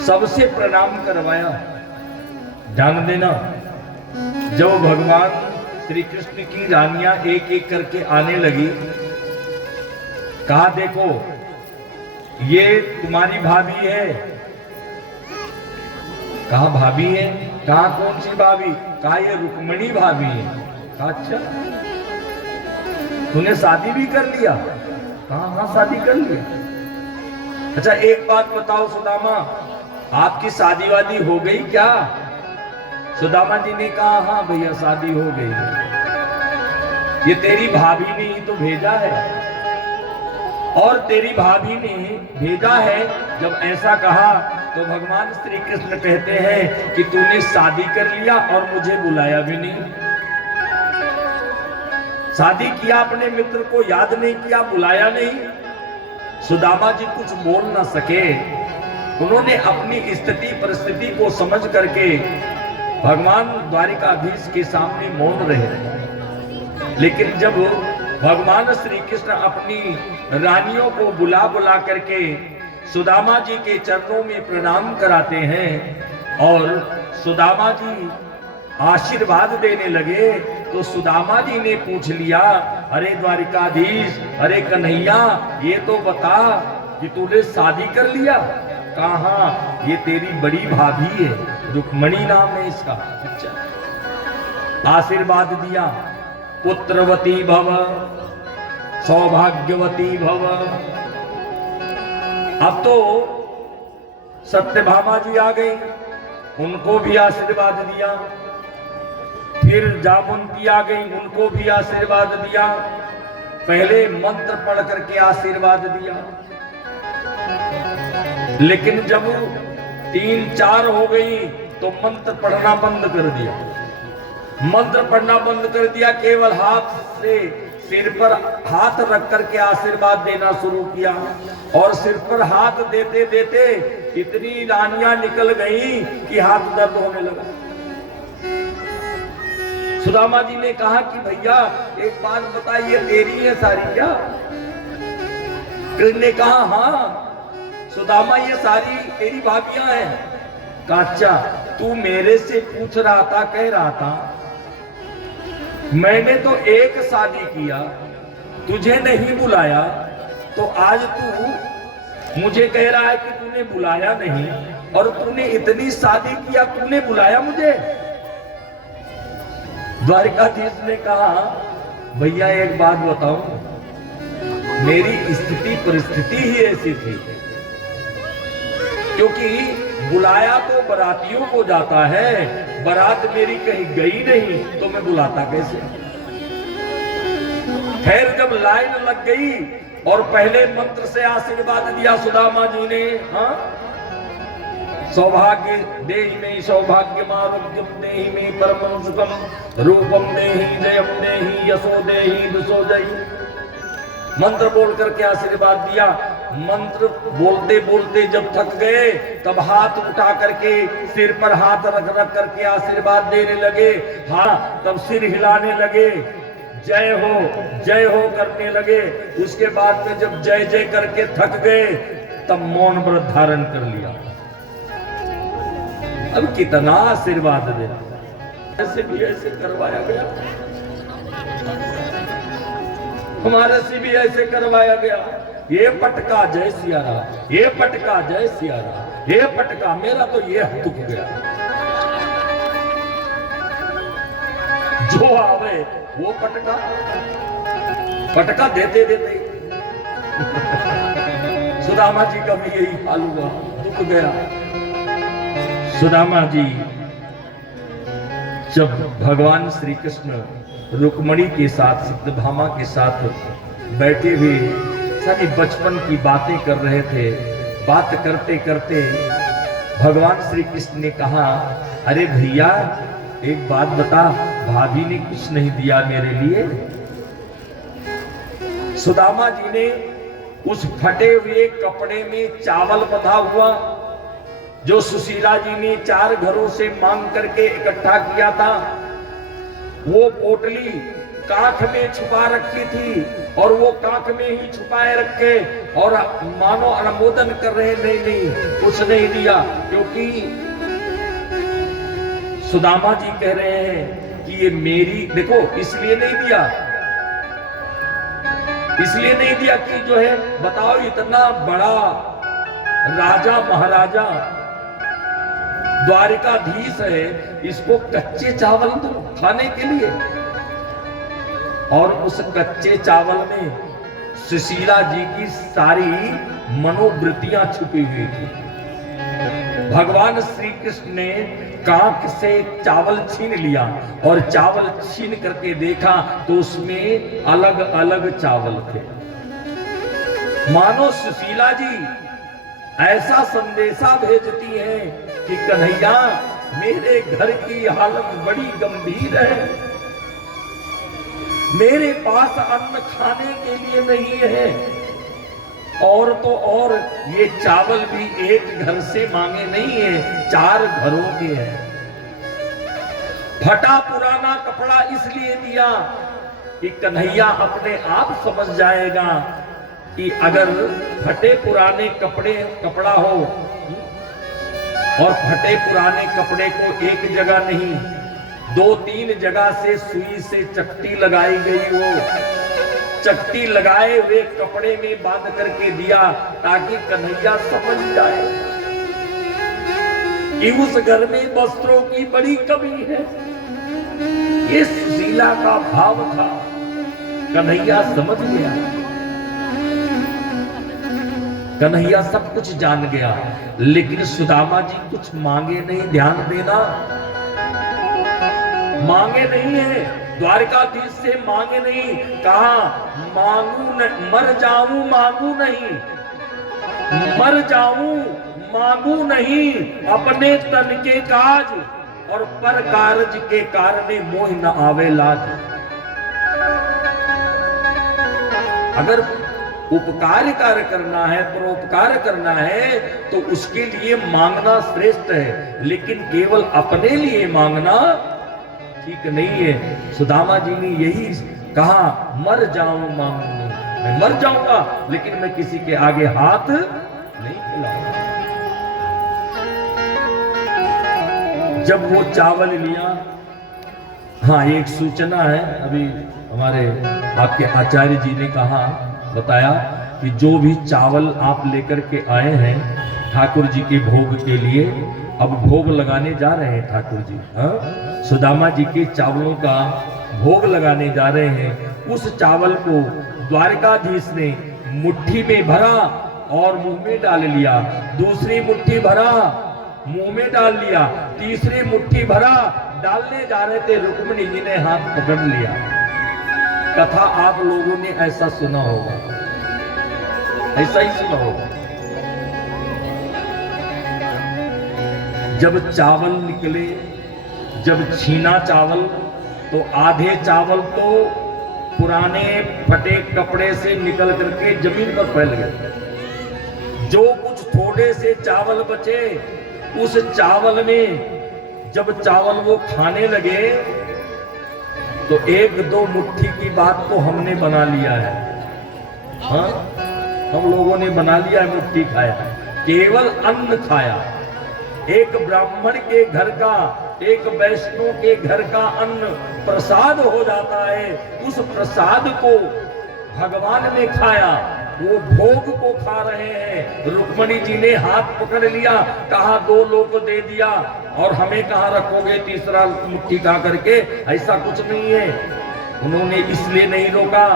सबसे प्रणाम करवाया। ध्यान देना, जब भगवान श्री कृष्ण की रानियां एक एक करके आने लगी, कहा देखो ये तुम्हारी भाभी है। कहा भाभी है? कहा कौन सी भाभी? कहा ये रुक्मिणी भाभी है। कहा अच्छा, तूने शादी भी कर लिया? कहा हाँ शादी कर लिया। अच्छा एक बात बताओ सुदामा, आपकी शादी वादी हो गई क्या? सुदामा जी ने कहा हाँ भैया शादी हो गई। ये तेरी भाभी ने ही तो भेजा है, और तेरी भाभी ने भेजा है। जब ऐसा कहा तो भगवान श्री कृष्ण कहते हैं कि तूने शादी कर लिया और मुझे बुलाया भी नहीं। शादी किया, अपने मित्र को याद नहीं किया, बुलाया नहीं। सुदामा जी कुछ बोल ना सके। उन्होंने अपनी स्थिति परिस्थिति को समझ करके भगवान द्वारिकाधीश के सामने मौन रहे। लेकिन जब भगवान श्री कृष्ण अपनी रानियों को बुला बुला करके सुदामा जी के चरणों में प्रणाम कराते हैं और सुदामा जी आशीर्वाद देने लगे, तो सुदामा जी ने पूछ लिया, अरे द्वारिकाधीश, अरे कन्हैया, ये तो बता कि तूने शादी कर लिया? कहा ये तेरी बड़ी भाभी है, रुक्मिणी नाम है इसका। अच्छा, आशीर्वाद दिया, पुत्रवती भव, सौभाग्यवती भव। अब तो सत्यभामा जी आ गई, उनको भी आशीर्वाद दिया। फिर जामुनती आ गई, उनको भी आशीर्वाद दिया। पहले मंत्र पढ़ करके आशीर्वाद दिया, लेकिन जब 3-4 हो गई तो मंत्र पढ़ना बंद कर दिया। मंत्र पढ़ना बंद कर दिया, केवल हाथ से सिर पर हाथ रख करके आशीर्वाद देना शुरू किया। और सिर पर हाथ देते देते इतनी रानियां निकल गई कि हाथ दर्द होने लगा। सुदामा जी ने कहा कि भैया एक बात बताइए, तेरी है सारी क्या? कृष्ण ने कहा हाँ सुदामा, ये सारी तेरी भाभियां हैं। कहा अच्छा, तू मेरे से पूछ रहा था, कह रहा था मैंने तो एक शादी किया, तुझे नहीं बुलाया, तो आज तू मुझे कह रहा है कि तूने बुलाया नहीं, और तूने इतनी शादी किया, तूने बुलाया मुझे? द्वारिकाधीश ने कहा भैया एक बात बताऊं, मेरी स्थिति परिस्थिति ही ऐसी थी, क्योंकि बुलाया तो बारातियों को जाता है, बारात मेरी कहीं गई नहीं तो मैं बुलाता कैसे? खैर जब लाइन लग गई और पहले मंत्र से आशीर्वाद दिया सुदामा जी ने, हाँ, सौभाग्य देहि में सौभाग्यमारोग्यम देहि में परमं सुखम रूपम देहि जयम देहि यशो देहि दुसो देहि, मंत्र बोल करके आशीर्वाद दिया। मंत्र बोलते बोलते जब थक गए तब हाथ उठा करके सिर पर हाथ रख रख करके आशीर्वाद देने लगे। हाँ, तब सिर हिलाने लगे, जय हो करने लगे। उसके बाद में जब जय जय करके थक गए तब मौन व्रत धारण कर लिया। अब कितना आशीर्वाद देना, ऐसे भी ऐसे करवाया गया, हमारे से भी ऐसे करवाया गया। ये पटका जय सिया राम, ये पटका जय सिया राम, ये पटका, मेरा तो ये दुख गया। जो आवे वो पटका, पटका देते देते सुदामा जी का भी यही हाल हुआ, दुख गया। सुदामा जी जब भगवान श्री कृष्ण रुक्मिणी के साथ, सत्यभामा के साथ बैठे हुए सारी बचपन की बातें कर रहे थे, बात करते करते भगवान श्री कृष्ण ने कहा, अरे भैया एक बात बता, भाभी ने कुछ नहीं दिया मेरे लिए? सुदामा जी ने उस फटे हुए कपड़े में चावल बंधा हुआ जो सुशीला जी ने 4 घरों से मांग करके इकट्ठा किया था, वो पोटली काख में छुपा रखी थी और वो काख में ही छुपाए रखे और मानो अनुमोदन कर रहे, नहीं नहीं कुछ नहीं दिया, क्योंकि सुदामा जी कह रहे हैं कि ये मेरी, देखो इसलिए नहीं दिया, इसलिए नहीं दिया कि जो है बताओ इतना बड़ा राजा महाराजा द्वारिकाधीश है, इसको कच्चे चावल दो खाने के लिए। और उस कच्चे चावल में सुशीला जी की सारी मनोवृत्तियां छुपी हुई थी। भगवान श्री कृष्ण ने कांख से चावल छीन लिया और चावल छीन करके देखा तो उसमें अलग अलग चावल थे। मानो सुशीला जी ऐसा संदेशा भेजती हैं कि कन्हैया मेरे घर की हालत बड़ी गंभीर है, मेरे पास अन्न खाने के लिए नहीं है, और तो और ये चावल भी एक घर से मांगे नहीं है, 4 घरों के हैं। फटा पुराना कपड़ा इसलिए दिया कि कन्हैया अपने आप समझ जाएगा कि अगर फटे पुराने कपड़ा हो और फटे पुराने कपड़े को एक जगह नहीं 2-3 जगह से सुई से चकटी लगाई गई हो, चकटी लगाए हुए कपड़े में बांध करके दिया ताकि कन्हैया समझ जाए कि उस घर में वस्त्रों की बड़ी कमी है। ये सुशीला का भाव था, कन्हैया समझ गया, कन्हैया सब कुछ जान गया। लेकिन सुदामा जी कुछ मांगे नहीं, ध्यान देना, मांगे नहीं है, द्वारकाधीश से मांगे नहीं, कहा मांगू न, मर जाऊं मांगू नहीं, मर जाऊं मांगू नहीं, अपने तन के काज और पर कारज के कारणे मोह न आवे लाज। अगर उपकार कार्य करना है, परोपकार करना है तो उसके लिए मांगना श्रेष्ठ है, लेकिन केवल अपने लिए मांगना ठीक नहीं है। सुदामा जी ने यही कहा, मर जाऊं मांगू नहीं, मैं मर जाऊंगा लेकिन मैं किसी के आगे हाथ नहीं फैलाऊंगा। जब वो चावल लिया, हाँ एक सूचना है, अभी हमारे आपके आचार्य जी ने कहा, बताया कि जो भी चावल आप लेकर के आए हैं ठाकुर जी के भोग के लिए, अब भोग लगाने जा रहे हैं ठाकुर जी, हाँ सुदामा जी के चावलों का भोग लगाने जा रहे हैं। उस चावल को द्वारकाधीश ने मुट्ठी में भरा और मुंह में डाल लिया, दूसरी मुट्ठी भरा मुंह में डाल लिया, तीसरी मुट्ठी भरा, डालने जा रहे थे, रुक्मिणी जी ने हाथ पकड़ लिया। कथा आप लोगों ने ऐसा सुना होगा, ऐसा ही सुना होगा। जब चावल निकले, जब छीना चावल, तो आधे चावल तो पुराने फटे कपड़े से निकल करके जमीन पर फैल गए। जो कुछ थोड़े से चावल बचे, उस चावल में जब चावल वो खाने लगे तो 1-2 मुट्ठी की बात तो हमने बना लिया है, हाँ हम लोगों ने बना लिया है, मुट्ठी खाया, केवल अन्न खाया। एक ब्राह्मण के घर का, एक वैष्णव के घर का अन्न प्रसाद हो जाता है, उस प्रसाद को भगवान ने खाया, वो भोग को खा रहे हैं। रुक्मिणी जी ने हाथ पकड़ लिया, कहा 2 लोग दे दिया और हमें कहाँ रखोगे तीसरा मुट्ठी खा करके, ऐसा कुछ नहीं है। उन्होंने इसलिए नहीं रोका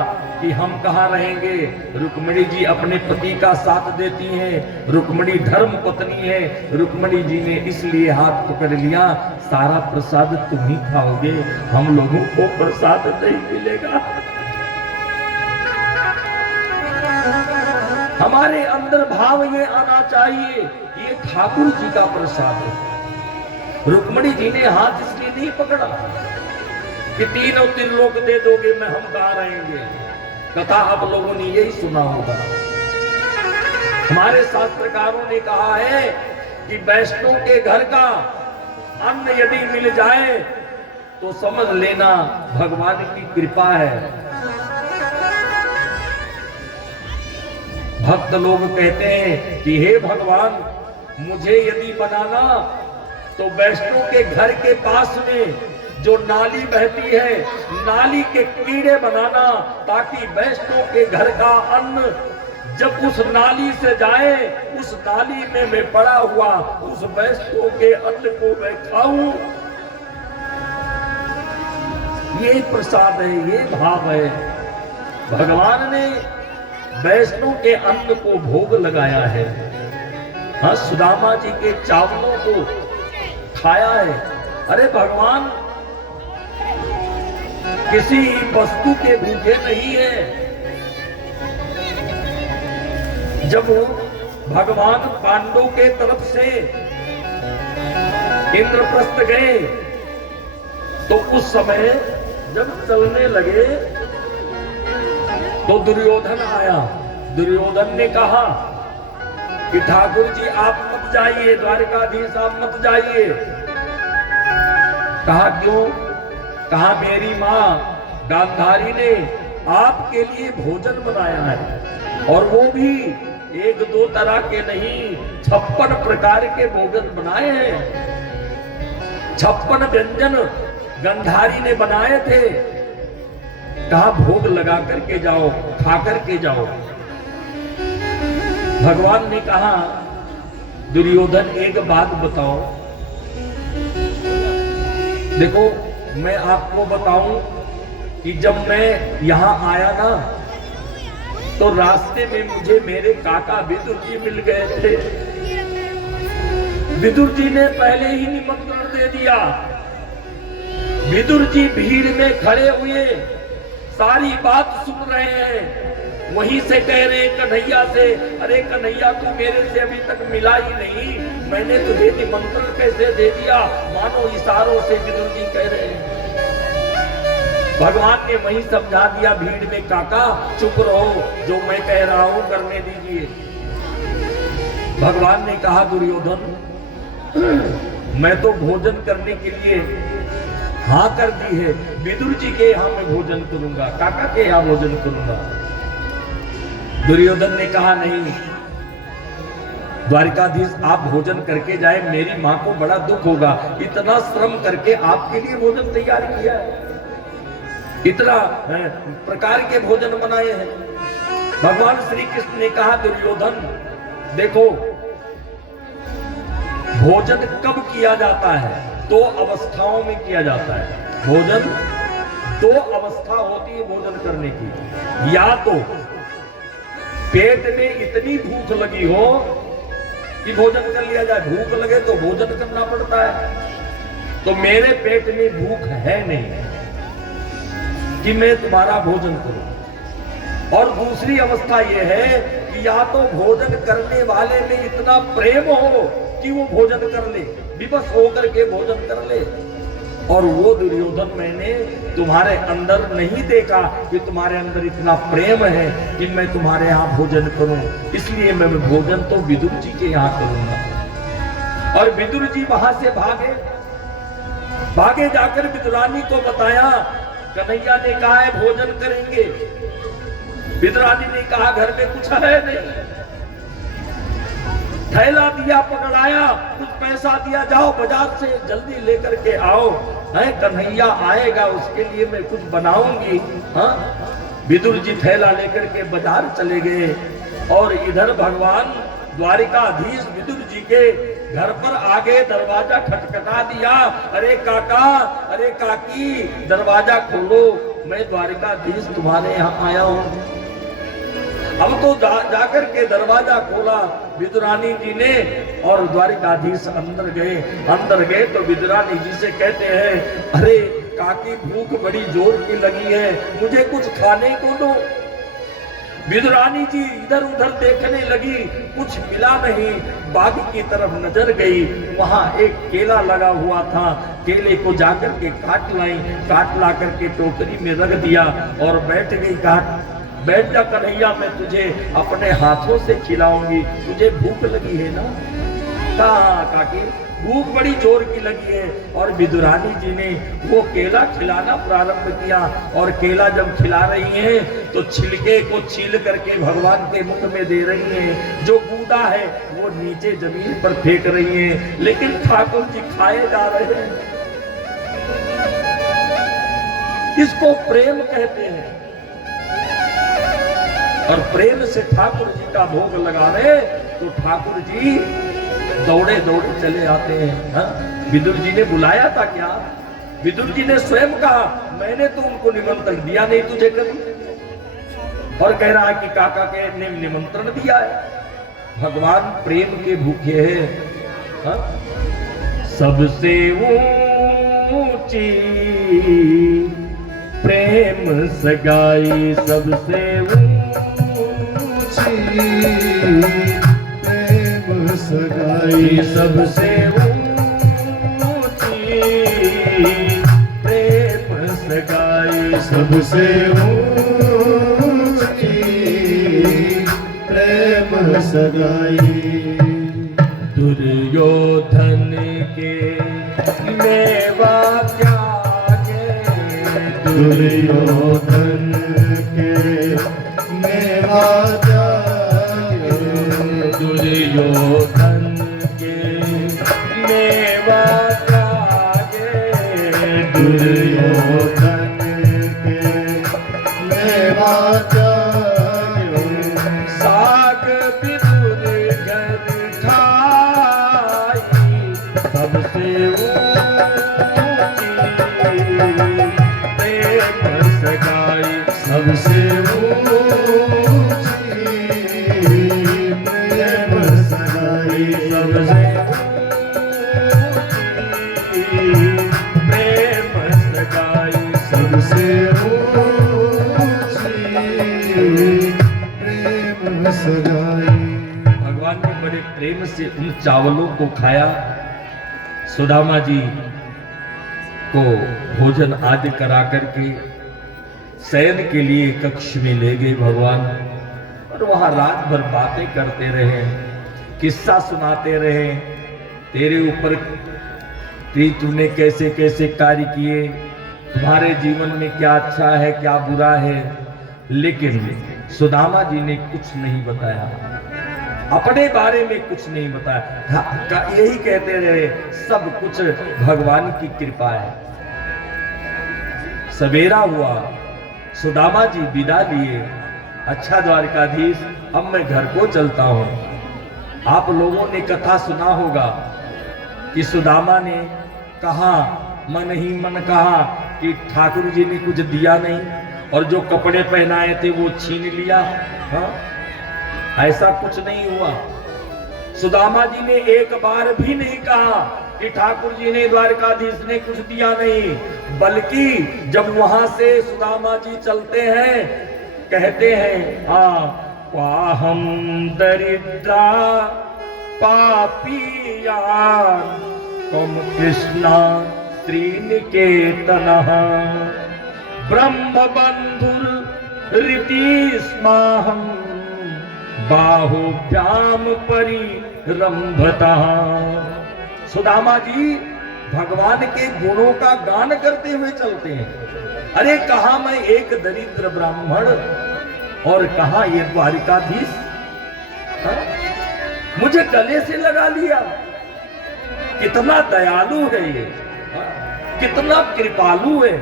कि हम कहाँ रहेंगे, रुक्मिणी जी अपने पति का साथ देती हैं, रुक्मिणी धर्म पत्नी है। रुक्मिणी जी ने इसलिए हाथ पकड़ लिया, सारा प्रसाद तुम ही खाओगे, हम लोगों को प्रसाद नहीं मिलेगा। हमारे अंदर भाव ये आना चाहिए, ये ठाकुर जी का प्रसाद है। रुक्मिणी जी ने हाथ इसलिए नहीं पकड़ा कि 3 त्रिलोक दे दोगे, मैं हम कहाँ रहेंगे। कथा आप लोगों ने यही सुना होगा। हमारे शास्त्रकारों ने कहा है कि वैष्णव के घर का अन्न यदि मिल जाए तो समझ लेना भगवान की कृपा है। भक्त लोग कहते हैं कि हे भगवान, मुझे यदि बनाना तो वैष्णो के घर के पास में जो नाली बहती है, नाली के कीड़े बनाना, ताकि वैष्णो के घर का अन्न जब उस नाली से जाए, उस नाली में मैं पड़ा हुआ उस वैष्णो के अन्न को मैं खाऊं। ये प्रसाद है, ये भाव है। भगवान ने वैष्णो के अन्न को भोग लगाया है। हाँ, सुदामा जी के चावलों को खाया है। अरे भगवान किसी वस्तु के भूखे नहीं है। जब भगवान पांडव के तरफ से इंद्रप्रस्थ गए तो उस समय जब चलने लगे तो दुर्योधन आया। दुर्योधन ने कहा कि ठाकुर जी आप मत जाइए, द्वारकाधीश आप मत जाइए। कहा क्यों? कहा मेरी मां गांधारी ने आपके लिए भोजन बनाया है, और वो भी 1-2 तरह के नहीं, 56 प्रकार के भोजन बनाए हैं। 56 व्यंजन गांधारी ने बनाए थे। कहा भोग लगा करके जाओ, खा करके जाओ। भगवान ने कहा दुर्योधन एक बात बताओ। देखो मैं आपको बताऊं कि जब मैं यहां आया ना तो रास्ते में मुझे मेरे काका विदुर जी मिल गए थे। विदुर जी ने पहले ही निमंत्रण दे दिया। विदुर जी भीड़ में खड़े हुए सारी बात सुन रहे हैं। वहीं से कह रहे हैं कन्हैया से, अरे कन्हैया तू मेरे से अभी तक मिला ही नहीं, मैंने तुझे निमंत्रण कैसे दे दिया? मानो इशारों से विदुर जी कह रहे हैं। भगवान ने वहीं समझा दिया भीड़ में, काका चुप रहो, जो मैं कह रहा हूं करने दीजिए। भगवान ने कहा दुर्योधन मैं तो भोजन करने के लिए हाँ कर दी है। विदुर जी के यहाँ मैं भोजन करूंगा, काका के यहाँ भोजन करूंगा। दुर्योधन ने कहा नहीं, द्वारिकाधीश आप भोजन करके जाए, मेरी मां को बड़ा दुख होगा। इतना श्रम करके आपके लिए भोजन तैयार किया है, इतना प्रकार के भोजन बनाए हैं। भगवान श्री कृष्ण ने कहा दुर्योधन देखो, भोजन कब किया जाता है? 2 अवस्थाओं में किया जाता है भोजन। 2 अवस्था होती है भोजन करने की। या तो पेट में इतनी भूख लगी हो कि भोजन कर लिया जाए, भूख लगे तो भोजन करना पड़ता है। तो मेरे पेट में भूख है नहीं कि मैं तुम्हारा भोजन करूं। और दूसरी अवस्था यह है कि या तो भोजन करने वाले में इतना प्रेम हो कि वो भोजन कर ले, विवश होकर के भोजन कर ले। और वो दुर्योधन मैंने तुम्हारे अंदर नहीं देखा कि तुम्हारे अंदर इतना प्रेम है कि मैं तुम्हारे यहाँ भोजन करूं, इसलिए मैं भोजन तो विदुर जी के यहाँ करूंगा। और विदुर जी वहां से भागे जाकर विदुरानी को बताया, कन्हैया ने कहा है भोजन करेंगे। विदुरानी ने कहा घर में कुछ है नहीं। थैला दिया, पकड़ाया, कुछ पैसा दिया, जाओ बाजार से जल्दी लेकर के आओ, है कन्हैया आएगा उसके लिए मैं कुछ बनाऊंगी। हाँ, विदुर जी थैला लेकर के बाजार चले गए। और इधर भगवान द्वारिकाधीश विदुर जी के घर पर आगे दरवाजा खटखटा दिया। अरे काका, अरे काकी, दरवाजा खोलो, मैं द्वारिकाधीश तुम्हारे यहाँ आया हूँ। अब तो जाकर के दरवाजा खोला विदुरानी जी ने, और द्वारिकाधीश अंदर गए तो विदुरानी जी से कहते हैं, अरे काकी भूख बड़ी जोर की लगी है, मुझे कुछ खाने को दो। विदुरानी जी इधर उधर देखने लगी, कुछ मिला नहीं। बाग की तरफ नजर गई, वहां एक केला लगा हुआ था। केले को जाकर के काट ला करके टोकरी में रख दिया और बैठ गई। बैठ जा कन्हैया, मैं तुझे अपने हाथों से खिलाऊंगी, तुझे भूख लगी है ना? कहा काकी भूख बड़ी जोर की लगी है और विदुरानी जी ने वो केला खिलाना प्रारंभ किया और केला जब खिला रही हैं तो छिलके को छील करके भगवान के मुख में दे रही हैं, जो गूदा है वो नीचे जमीन पर फेंक रही हैं, लेकिन ठाकुर जी खाए जा रहे हैं। इसको प्रेम कहते हैं और प्रेम से ठाकुर जी का भोग लगा रहे तो ठाकुर जी दौड़े दौड़े चले आते हैं। हाँ? विदुर जी ने बुलाया था क्या? विदुर जी ने स्वयं कहा मैंने तो उनको निमंत्रण दिया नहीं तुझे कभी, और कह रहा है कि काका के ने निमंत्रण दिया है। भगवान प्रेम के भूखे हैं। हाँ? सबसे ऊंची प्रेम सगाई, सबसे ऊंची प्रेम सगाई, सबसे ऊंची प्रेम सगाई, सबसे ऊंची प्रेम सगाई। दुर्योधन के मेवा त्यागे, दुर्योधन के मेवा त्यागे, दुर्योधन के मेवा त्यागे, दुर्योधन के मेवा त्यागे। साग विदुर घर खाई, सबसे ऊंची प्रेम सगाई, सबसे ऊंची प्रेम सगाई, सबसे ऊंची प्रेम सगाई, सबसे ऊंची प्रेम सगाई। भगवान ने बड़े प्रेम से उन चावलों को खाया। सुदामा जी को भोजन आदि करा करके शयन के लिए कक्ष में ले गए भगवान, और वहां रात भर बातें करते रहे, किस्सा सुनाते रहे, तेरे ऊपर तूने कैसे कैसे कार्य किए, तुम्हारे जीवन में क्या अच्छा है क्या बुरा है। लेकिन सुदामा जी ने कुछ नहीं बताया, अपने बारे में कुछ नहीं बताया, यही कहते रहे सब कुछ भगवान की कृपा है। सवेरा हुआ, सुदामा जी विदा लिए, अच्छा द्वारकाधीश अब मैं घर को चलता हूं। आप लोगों ने कथा सुना होगा कि सुदामा ने कहा, मन ही मन कहा कि ठाकुर जी ने कुछ दिया नहीं, और जो कपड़े पहनाए थे वो छीन लिया। हाँ? ऐसा कुछ नहीं हुआ। सुदामा जी ने एक बार भी नहीं कहा कि ठाकुर जी ने द्वारकाधीश ने कुछ दिया नहीं, बल्कि जब वहां से सुदामा जी चलते हैं कहते हैं हम दरिद्रा पापिया तुम कृष्णा त्रिनिकेतनः ब्रह्म बंधुर रीति स्माहं बाहुभ्याम परिरंभतः। सुदामा जी भगवान के गुणों का गान करते हुए चलते हैं। अरे कहा मैं एक दरिद्र ब्राह्मण और कहा ये द्वारिकाधीश, मुझे गले से लगा लिया। कितना दयालु है ये, कितना कृपालु है।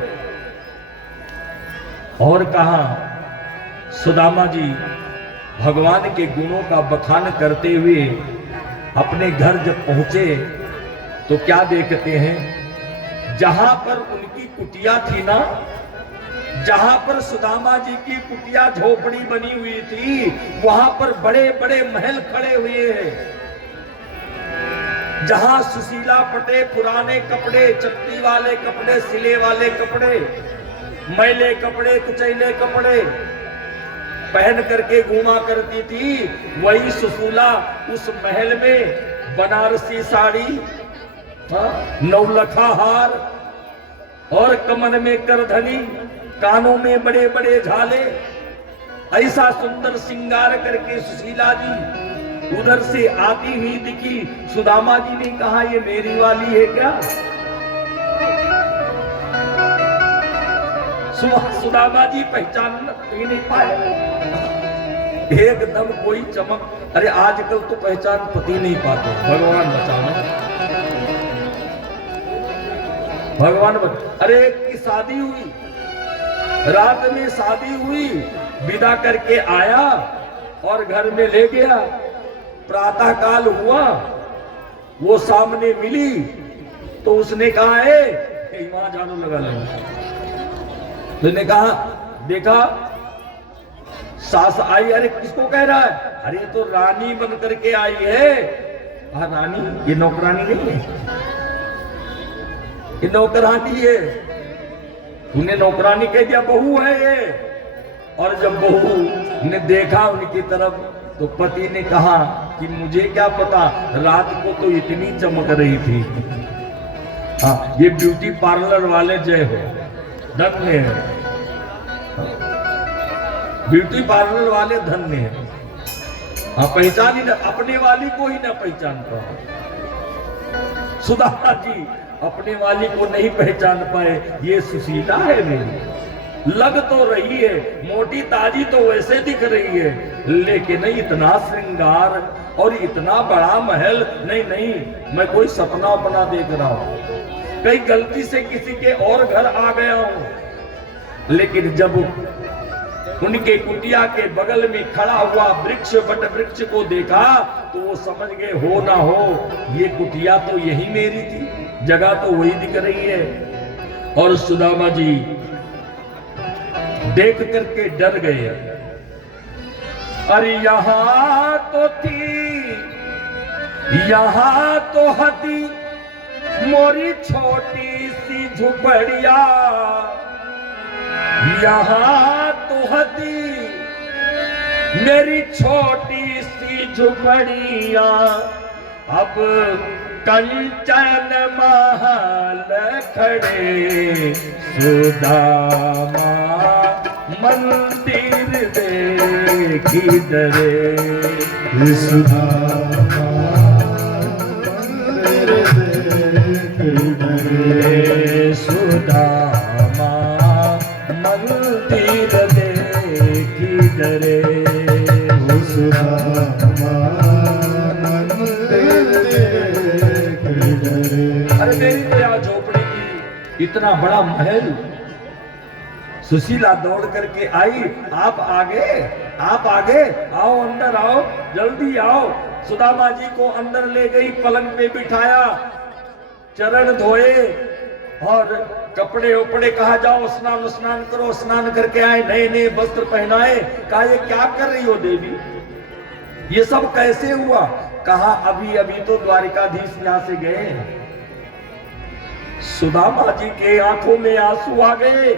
और कहा सुदामा जी भगवान के गुणों का बखान करते हुए अपने घर जब पहुंचे तो क्या देखते हैं, जहां पर उनकी कुटिया थी ना, जहां पर सुदामा जी की कुटिया झोपड़ी बनी हुई थी, वहां पर बड़े बड़े महल खड़े हुए हैं। जहां सुशीला पटे पुराने कपड़े, चट्टी वाले कपड़े, सिले वाले कपड़े, मैले कपड़े, कुचैले कपड़े पहन करके घूमा करती थी, वही सुशीला उस महल में बनारसी साड़ी, नौलखा हार और कमर में करधनी, कानों में बड़े बड़े झाले, ऐसा सुंदर श्रृंगार करके सुशीला जी उधर से आती हुई दिखी। सुदामा जी ने कहा ये मेरी वाली है क्या? सुदामा जी पहचान ही नहीं पाए, एकदम कोई चमक। अरे आजकल तो पहचान पति नहीं पाते, भगवान बचाना, भगवान अरे एक की शादी हुई, रात में शादी हुई, विदा करके आया और घर में ले गया। प्रातः काल हुआ, वो सामने मिली तो उसने कहा है वहां झाड़ू लगा ले। उसने कहा देखा सास आई। अरे किसको कह रहा है? अरे तो रानी बन करके आई है। हाँ रानी, ये नौकरानी नहीं है, ये नौकरानी है। तूने नौकरानी कह दिया, बहू है ये। और जब बहू ने देखा उनकी तरफ तो पति ने कहा कि मुझे क्या पता, रात को तो इतनी चमक रही थी। हाँ ये ब्यूटी पार्लर वाले जय हो, धन्य है, ब्यूटी पार्लर वाले धन्य है। हाँ पहचान ही न, अपने वाली को ही ना पहचान पाए। सुदामा जी अपने वाली को नहीं पहचान पाए, ये सुशीला है मेरी। लग तो रही है, मोटी ताजी तो वैसे दिख रही है, लेकिन इतना श्रृंगार और इतना बड़ा महल नहीं। नहीं, मैं कोई सपना अपना देख रहा हूं, कहीं गलती से किसी के और घर आ गया हूं। लेकिन जब उनके कुटिया के बगल में खड़ा हुआ वृक्ष, बट वृक्ष को देखा तो वो समझ गए हो ना हो ये कुटिया तो यही मेरी थी, जगह तो वही दिख रही है। और सुदामा जी देख करके डर गए। अरे यहां तो थी, यहां तो हती मोरी छोटी सी झुपड़िया, यहां तो हती मेरी छोटी सी झुपड़िया। अब कंचन महल खड़े सुदामा मंदिर देखी डरे, सुदामा मंदिर देखी डरे, सुदामा मंदिर देखी डरे, सुदामा मंदिर देखी डरे। अरे मेरी तो यहाँ झोपड़ी की इतना बड़ा महल। सुशीला दौड़ करके आई, आप आगे, आप आगे आओ, अंदर आओ, जल्दी आओ। सुदामा जी को अंदर ले गई, पलंग पे बिठाया, चरण धोए और कपड़े उपड़े, कहा जाओ स्नान स्नान करो। स्नान करके आए, नए नए वस्त्र पहनाए। कहा ये क्या कर रही हो देवी, ये सब कैसे हुआ? कहा अभी अभी तो द्वारिकाधीश यहां से गए। सुदामा जी के आंखों में आंसू आ गए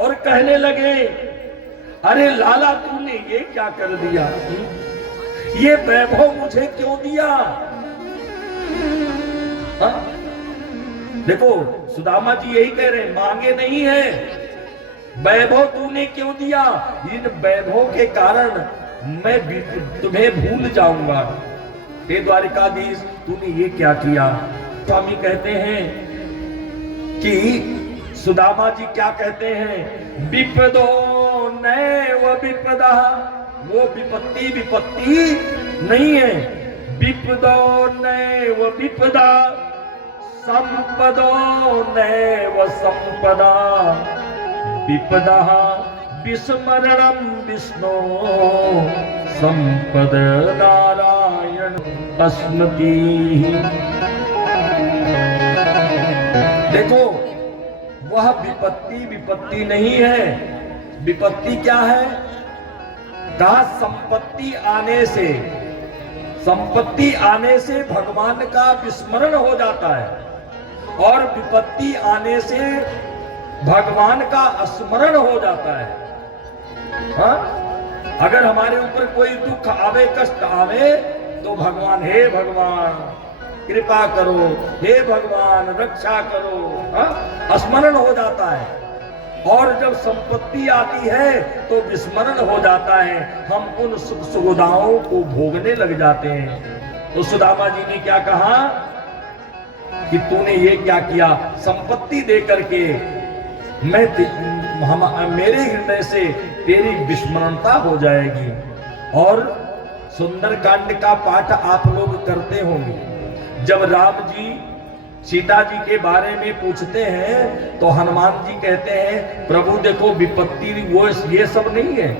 और कहने लगे अरे लाला तूने ये क्या कर दिया, ये वैभव मुझे क्यों दिया? हा? देखो सुदामा जी यही कह रहे हैं, मांगे नहीं है, वैभव तूने क्यों दिया? इन वैभव के कारण मैं तुम्हें भूल जाऊंगा। हे द्वारिकाधीश तूने ये क्या किया? स्वामी कहते हैं कि सुदामा जी क्या कहते हैं, विपदो नैव विपदा, वो विपत्ति विपत्ति नहीं है, विपदो नैव विपदा, संपदो नैव संपदा, विपदा विस्मरणं विष्णु, संपद नारायण अस्मति। देखो वह विपत्ति विपत्ति नहीं है। विपत्ति क्या है? कहा संपत्ति आने से, संपत्ति आने से भगवान का विस्मरण हो जाता है, और विपत्ति आने से भगवान का स्मरण हो जाता है। हाँ? अगर हमारे ऊपर कोई दुख आवे, कष्ट आवे, तो भगवान, हे भगवान कृपा करो, हे भगवान रक्षा करो, स्मरण हो जाता है। और जब संपत्ति आती है तो विस्मरण हो जाता है, हम उन सुख सुविधाओं को भोगने लग जाते हैं। तो सुदामा जी ने क्या कहा कि तूने ये क्या किया, संपत्ति दे करके मेरे हृदय से तेरी विस्मरणता हो जाएगी। और सुंदरकांड का पाठ आप लोग करते होंगे। जब राम जी सीता जी के बारे में पूछते हैं तो हनुमान जी कहते हैं प्रभु देखो विपत्ति वो ये सब नहीं है,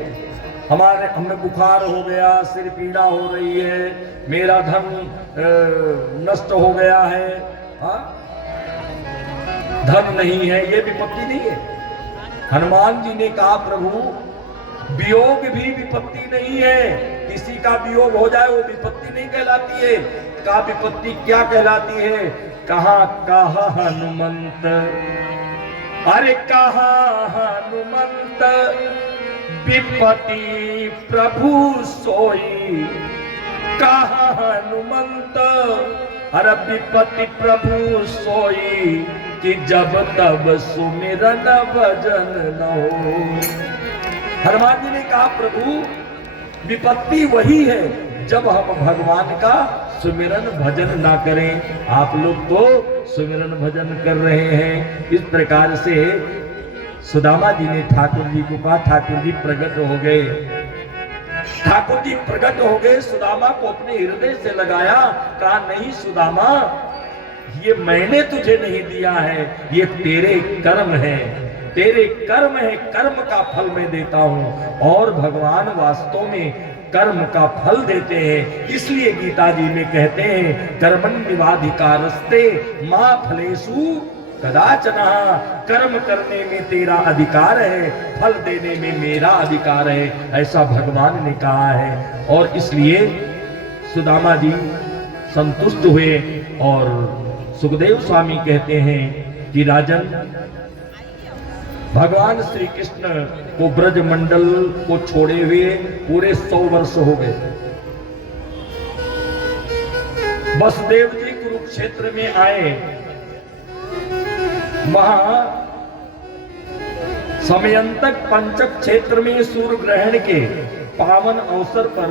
हमें बुखार हो गया, सिर पीड़ा हो रही है, मेरा धन नष्ट हो गया है, धन नहीं है, ये विपत्ति नहीं है। हनुमान जी ने कहा प्रभु वियोग भी विपत्ति नहीं है, किसी का वियोग हो जाए वो विपत्ति नहीं कहलाती है। का विपत्ति क्या कहलाती है? कहा हनुमंत, अरे कहा हनुमंत विपत्ति प्रभु सोई, कहा हनुमंत अरे विपत्ति प्रभु सोई कि जब तब सुमिरन भजन न हो। हनुमान जी ने कहा प्रभु विपत्ति वही है जब हम भगवान का सुमिरन भजन ना करें। आप लोग तो सुमिरन भजन कर रहे हैं। इस प्रकार से सुदामा जी ने ठाकुर जी को कहा ठाकुर जी प्रकट हो गए, ठाकुर जी प्रकट हो गए, सुदामा को अपने हृदय से लगाया, कहा नहीं सुदामा ये मैंने तुझे नहीं दिया है, ये तेरे कर्म है, तेरे कर्म है, कर्म का फल मैं देता हूं। और भगवान वास्तव में कर्म का फल देते हैं। इसलिए गीता जी में कहते हैं कर्मण्येवाधिकारस्ते मा फलेषु कदाचन, कर्म करने में तेरा अधिकार है, फल देने में मेरा अधिकार है, ऐसा भगवान ने कहा है। और इसलिए सुदामा जी संतुष्ट हुए और सुखदेव स्वामी कहते हैं कि राजन भगवान श्री कृष्ण को ब्रज मंडल को छोड़े हुए पूरे 100 वर्ष हो गए। वसुदेव जी कुरुक्षेत्र में आए, वहां समयंतक पंचक क्षेत्र में सूर्य ग्रहण के पावन अवसर पर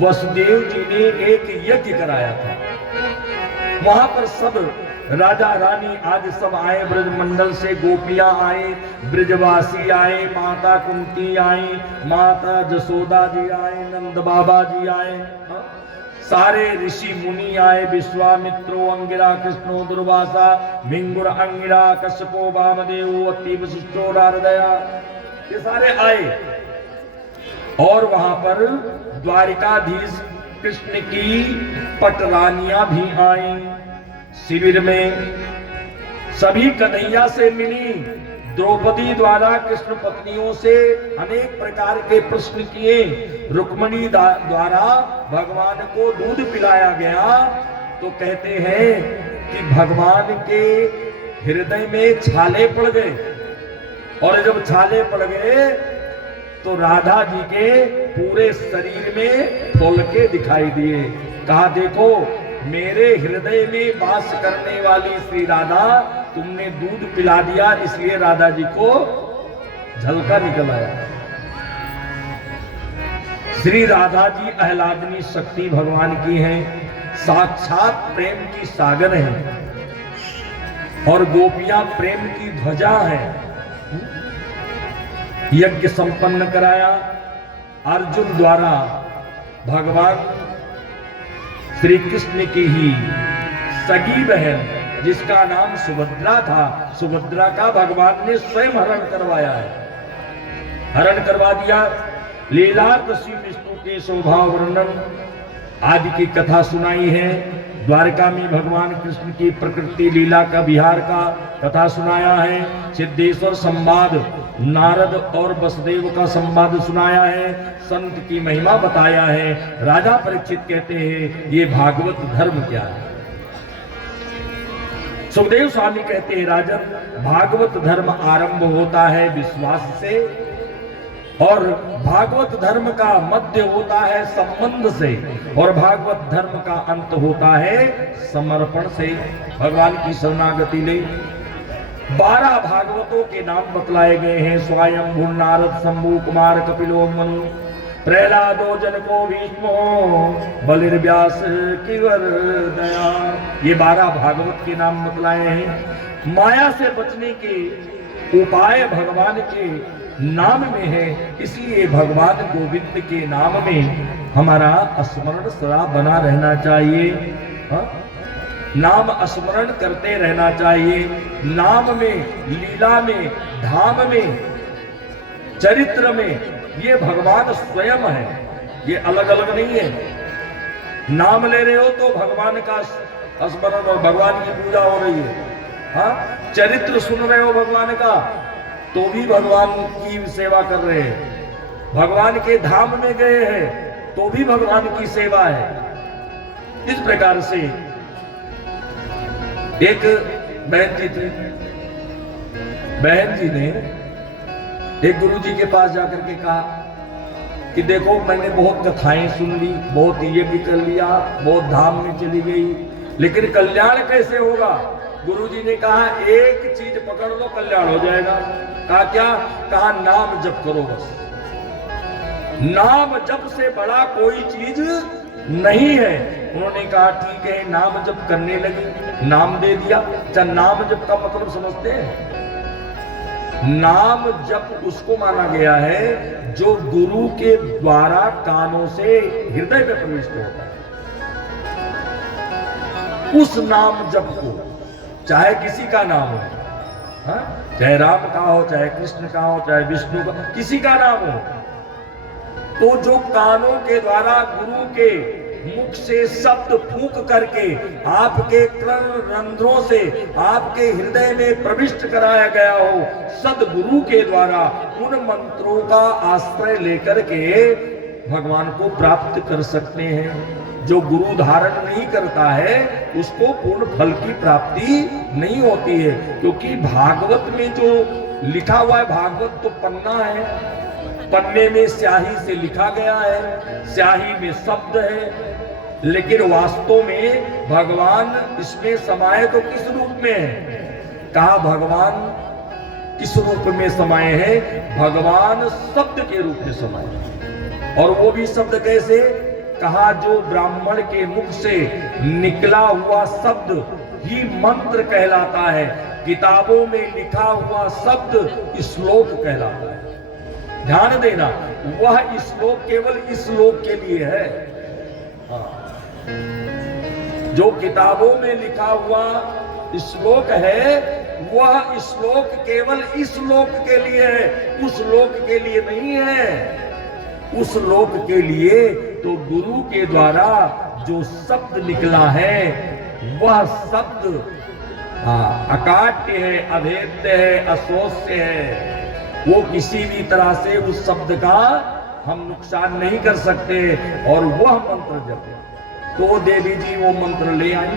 वसुदेव जी ने एक यज्ञ कराया था। वहां पर सब राजा रानी आदि सब आए, ब्रजमंडल से गोपियां आए, ब्रजवासी आए, माता कुंती आई, माता जसोदा जी आए, नंद बाबा जी आए, सारे ऋषि मुनि आए, विश्वामित्रो, अंगिरा, कृष्णो, दुर्वासा, भिंगुर, अंगिरा, कश्यपो, वामदेव, अति वशिष्ठो, नारदया, ये सारे आए। और वहां पर द्वारिकाधीश कृष्ण की पटरानियां भी आई शिविर में, सभी कन्हैया से मिली। द्रौपदी द्वारा कृष्ण पत्नियों से अनेक प्रकार के प्रश्न किए, रुक्मणी द्वारा भगवान को दूध पिलाया गया। तो कहते हैं कि भगवान के हृदय में छाले पड़ गए, और जब छाले पड़ गए तो राधा जी के पूरे शरीर में फुलके दिखाई दिए। कहा देखो मेरे हृदय में वास करने वाली श्री राधा, तुमने दूध पिला दिया इसलिए राधा जी को झलका निकल आया। श्री राधा जी आह्लादनी शक्ति भगवान की हैं, साक्षात प्रेम की सागर हैं, और गोपियां प्रेम की ध्वजा हैं। यज्ञ संपन्न कराया अर्जुन द्वारा, भगवान श्री कृष्ण की ही सगी बहन जिसका नाम सुभद्रा था, सुभद्रा का भगवान ने स्वयं हरण करवाया है, हरण करवा दिया। लीला श्री विष्णु के शोभा वर्णन आदि की कथा सुनाई है। द्वारका में भगवान कृष्ण की प्रकृति लीला का विहार का कथा सुनाया है। सिद्धेश्वर संवाद, नारद और वसुदेव का संवाद सुनाया है। संत की महिमा बताया है। राजा परीक्षित कहते हैं ये भागवत धर्म क्या है? सुखदेव स्वामी कहते हैं राजन भागवत धर्म आरंभ होता है विश्वास से, और भागवत धर्म का मध्य होता है संबंध से, और भागवत धर्म का अंत होता है समर्पण से। भगवान की शरणागति ले। 12 भागवतों के नाम बतलाए गए हैं। स्वयं नारद शंभु कुमार कपिलो मनु प्रहलादो जनको भीष्मो बलिर्व्यास किवर दया। ये 12 भागवत के नाम बतलाए हैं। माया से बचने के उपाय भगवान के नाम में है, इसलिए भगवान गोविंद के नाम में हमारा स्मरण सदा बना रहना चाहिए। हा? नाम स्मरण करते रहना चाहिए। नाम में, लीला में, धाम में, चरित्र में ये भगवान स्वयं है, ये अलग अलग नहीं है। नाम ले रहे हो तो भगवान का स्मरण और भगवान की पूजा हो रही है। हाँ, चरित्र सुन रहे हो भगवान का तो भी भगवान की सेवा कर रहे हैं। भगवान के धाम में गए हैं तो भी भगवान की सेवा है। इस प्रकार से एक बहन जी थी, बहन जी ने एक गुरु जी के पास जाकर के कहा कि देखो मैंने बहुत कथाएं सुन ली, बहुत यज्ञ कर लिया, बहुत धाम में चली गई, लेकिन कल्याण कैसे होगा? गुरु जी ने कहा एक चीज पकड़ लो, कल्याण हो जाएगा। कहा क्या? कहा नाम जप करो बस। नाम जप से बड़ा कोई चीज नहीं है। उन्होंने कहा ठीक है, नाम जप करने लगी, नाम दे दिया। अच्छा, नाम जप का मतलब समझते हैं? नाम जप उसको माना गया है जो गुरु के द्वारा कानों से हृदय में प्रविष्ट होता है। उस नाम जप को, चाहे किसी का नाम हो, हाँ? चाहे राम का हो, चाहे कृष्ण का हो, चाहे विष्णु का, किसी का नाम हो, तो जो कानों के द्वारा गुरु के मुख से शब्द फूंक करके आपके कर्ण रंध्रों से आपके हृदय में प्रविष्ट कराया गया हो, सदगुरु के द्वारा उन मंत्रों का आश्रय लेकर के भगवान को प्राप्त कर सकते हैं। जो गुरु धारण नहीं करता है उसको पूर्ण फल की प्राप्ति नहीं होती है, क्योंकि भागवत में जो लिखा हुआ है, भागवत तो पन्ना है, पन्ने में स्याही से लिखा गया है, स्याही में शब्द है, लेकिन वास्तव में भगवान इसमें समाये तो किस रूप में है? कहा भगवान किस रूप में समाये हैं? भगवान शब्द के रूप में समाये। और वो भी शब्द कैसे? कहा जो ब्राह्मण के मुख से निकला हुआ शब्द ही मंत्र कहलाता है। किताबों में लिखा हुआ शब्द श्लोक कहलाता है। ध्यान देना, वह श्लोक केवल इस श्लोक के लिए है। हाँ। जो किताबों में लिखा हुआ श्लोक है वह श्लोक केवल इस लोक के लिए है, उस लोक के लिए नहीं है। उस लोक के लिए तो गुरु के द्वारा जो शब्द निकला है वह शब्द अकाट्य है, अभेद्य है, अशोष्य है। वो किसी भी तरह से उस शब्द का हम नुकसान नहीं कर सकते। और वह मंत्र जप, तो देवी जी वो मंत्र ले आई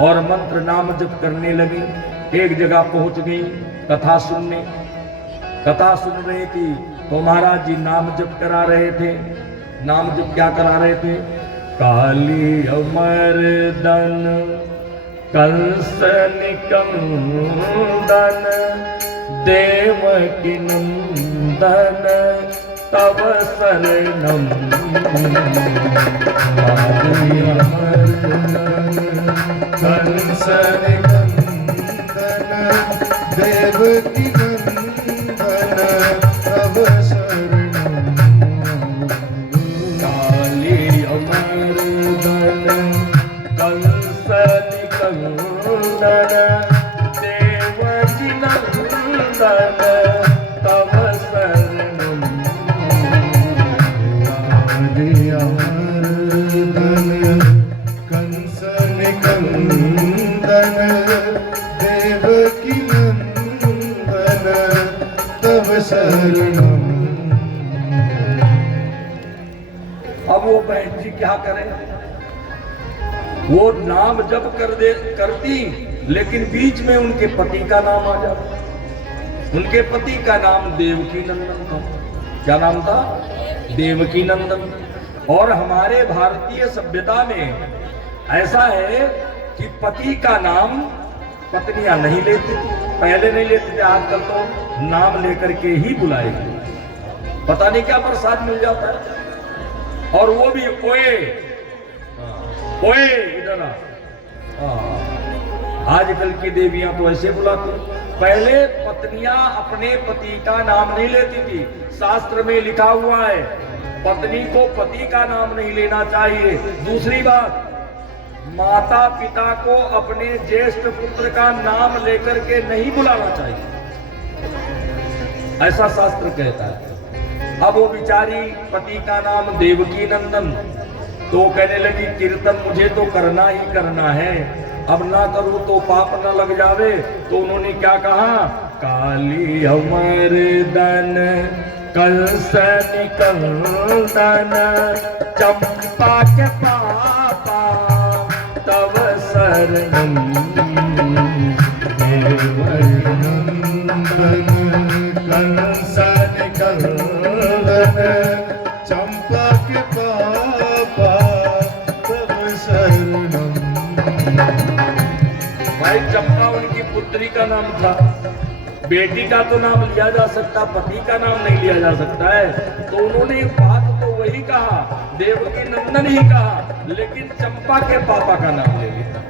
और मंत्र नाम जप करने लगी। एक जगह पहुंच गई कथा सुनने, कथा सुन रही थी तो महाराज जी नाम जप करा रहे थे। नाम जप क्या करा रहे थे? काली अमरदन कंस निकंदन देवकी नंदन तव शरणम। काली अमरदन कंस निकंदन देवकी नंदन तव शरणम। काली अमरदन कंस निकंदन देवकी नंदन तव शरणम। काली अमरदन कंस निकंदन देवकी नंदन तव शरणम। अब वो बहन जी क्या करें? वो नाम जप करती, लेकिन बीच में उनके पति का नाम आ जाता। उनके पति का नाम देवकी नंदन था। क्या नाम था? देवकी नंदन। और हमारे भारतीय सभ्यता में ऐसा है कि पति का नाम पत्नियां नहीं लेती थी, पहले नहीं लेते थे, आजकल तो नाम लेकर के ही बुलाएगी। पता नहीं क्या प्रसाद मिल जाता है, और वो भी ओए ओए इधर आ। आजकल की देवियां तो ऐसे बुलाती। पहले पत्नियां अपने पति का नाम नहीं लेती थी। शास्त्र में लिखा हुआ है पत्नी को पति का नाम नहीं लेना चाहिए। दूसरी बात, माता पिता को अपने ज्येष्ठ पुत्र का नाम लेकर के नहीं बुलाना चाहिए, ऐसा शास्त्र कहता है। अब वो बेचारी पति का नाम देवकी नंदन, तो कहने लगी कीर्तन मुझे तो करना ही करना है, अब ना करूं तो पाप ना लग जावे। तो उन्होंने क्या कहा, काली अमर दन कंस निकंदन चंपा के पापा तव शरणम नंदन कंस निकंदन चंपा के पापा तव शरणम। भाई चंपा उनकी पुत्री का नाम था, बेटी का तो नाम लिया जा सकता, पति का नाम नहीं लिया जा सकता है। तो उन्होंने बात तो वही कहा, देवकी नंदन ही कहा, लेकिन चंपा के पापा का नाम ले लिया।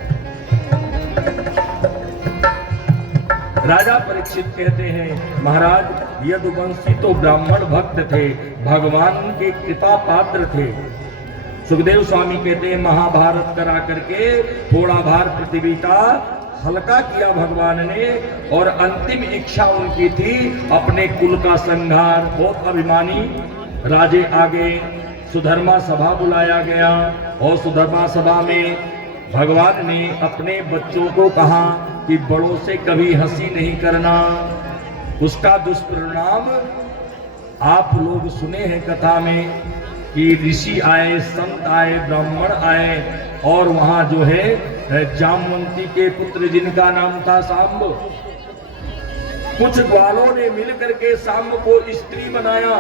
राजा परीक्षित कहते हैं महाराज यदुवंशी तो ब्राह्मण भक्त थे, भगवान के कृपा पात्र थे। सुखदेव स्वामी कहते हैं महाभारत करा करके थोड़ा भार पृथ्वी का हल्का किया भगवान ने, और अंतिम इच्छा उनकी थी अपने कुल का संहार। बहुत अभिमानी राजे आगे सुधर्मा सभा बुलाया गया, और सुधर्मा सभा में भगवान ने अपने बच्चों को कहा कि बड़ों से कभी हंसी नहीं करना, उसका दुष्परिणाम आप लोग सुने हैं कथा में कि ऋषि आए, संत आए, ब्राह्मण आए, और वहां जो है जामवंती के पुत्र जिनका नाम था सांब, कुछ ग्वालों ने मिलकर के सांब को स्त्री बनाया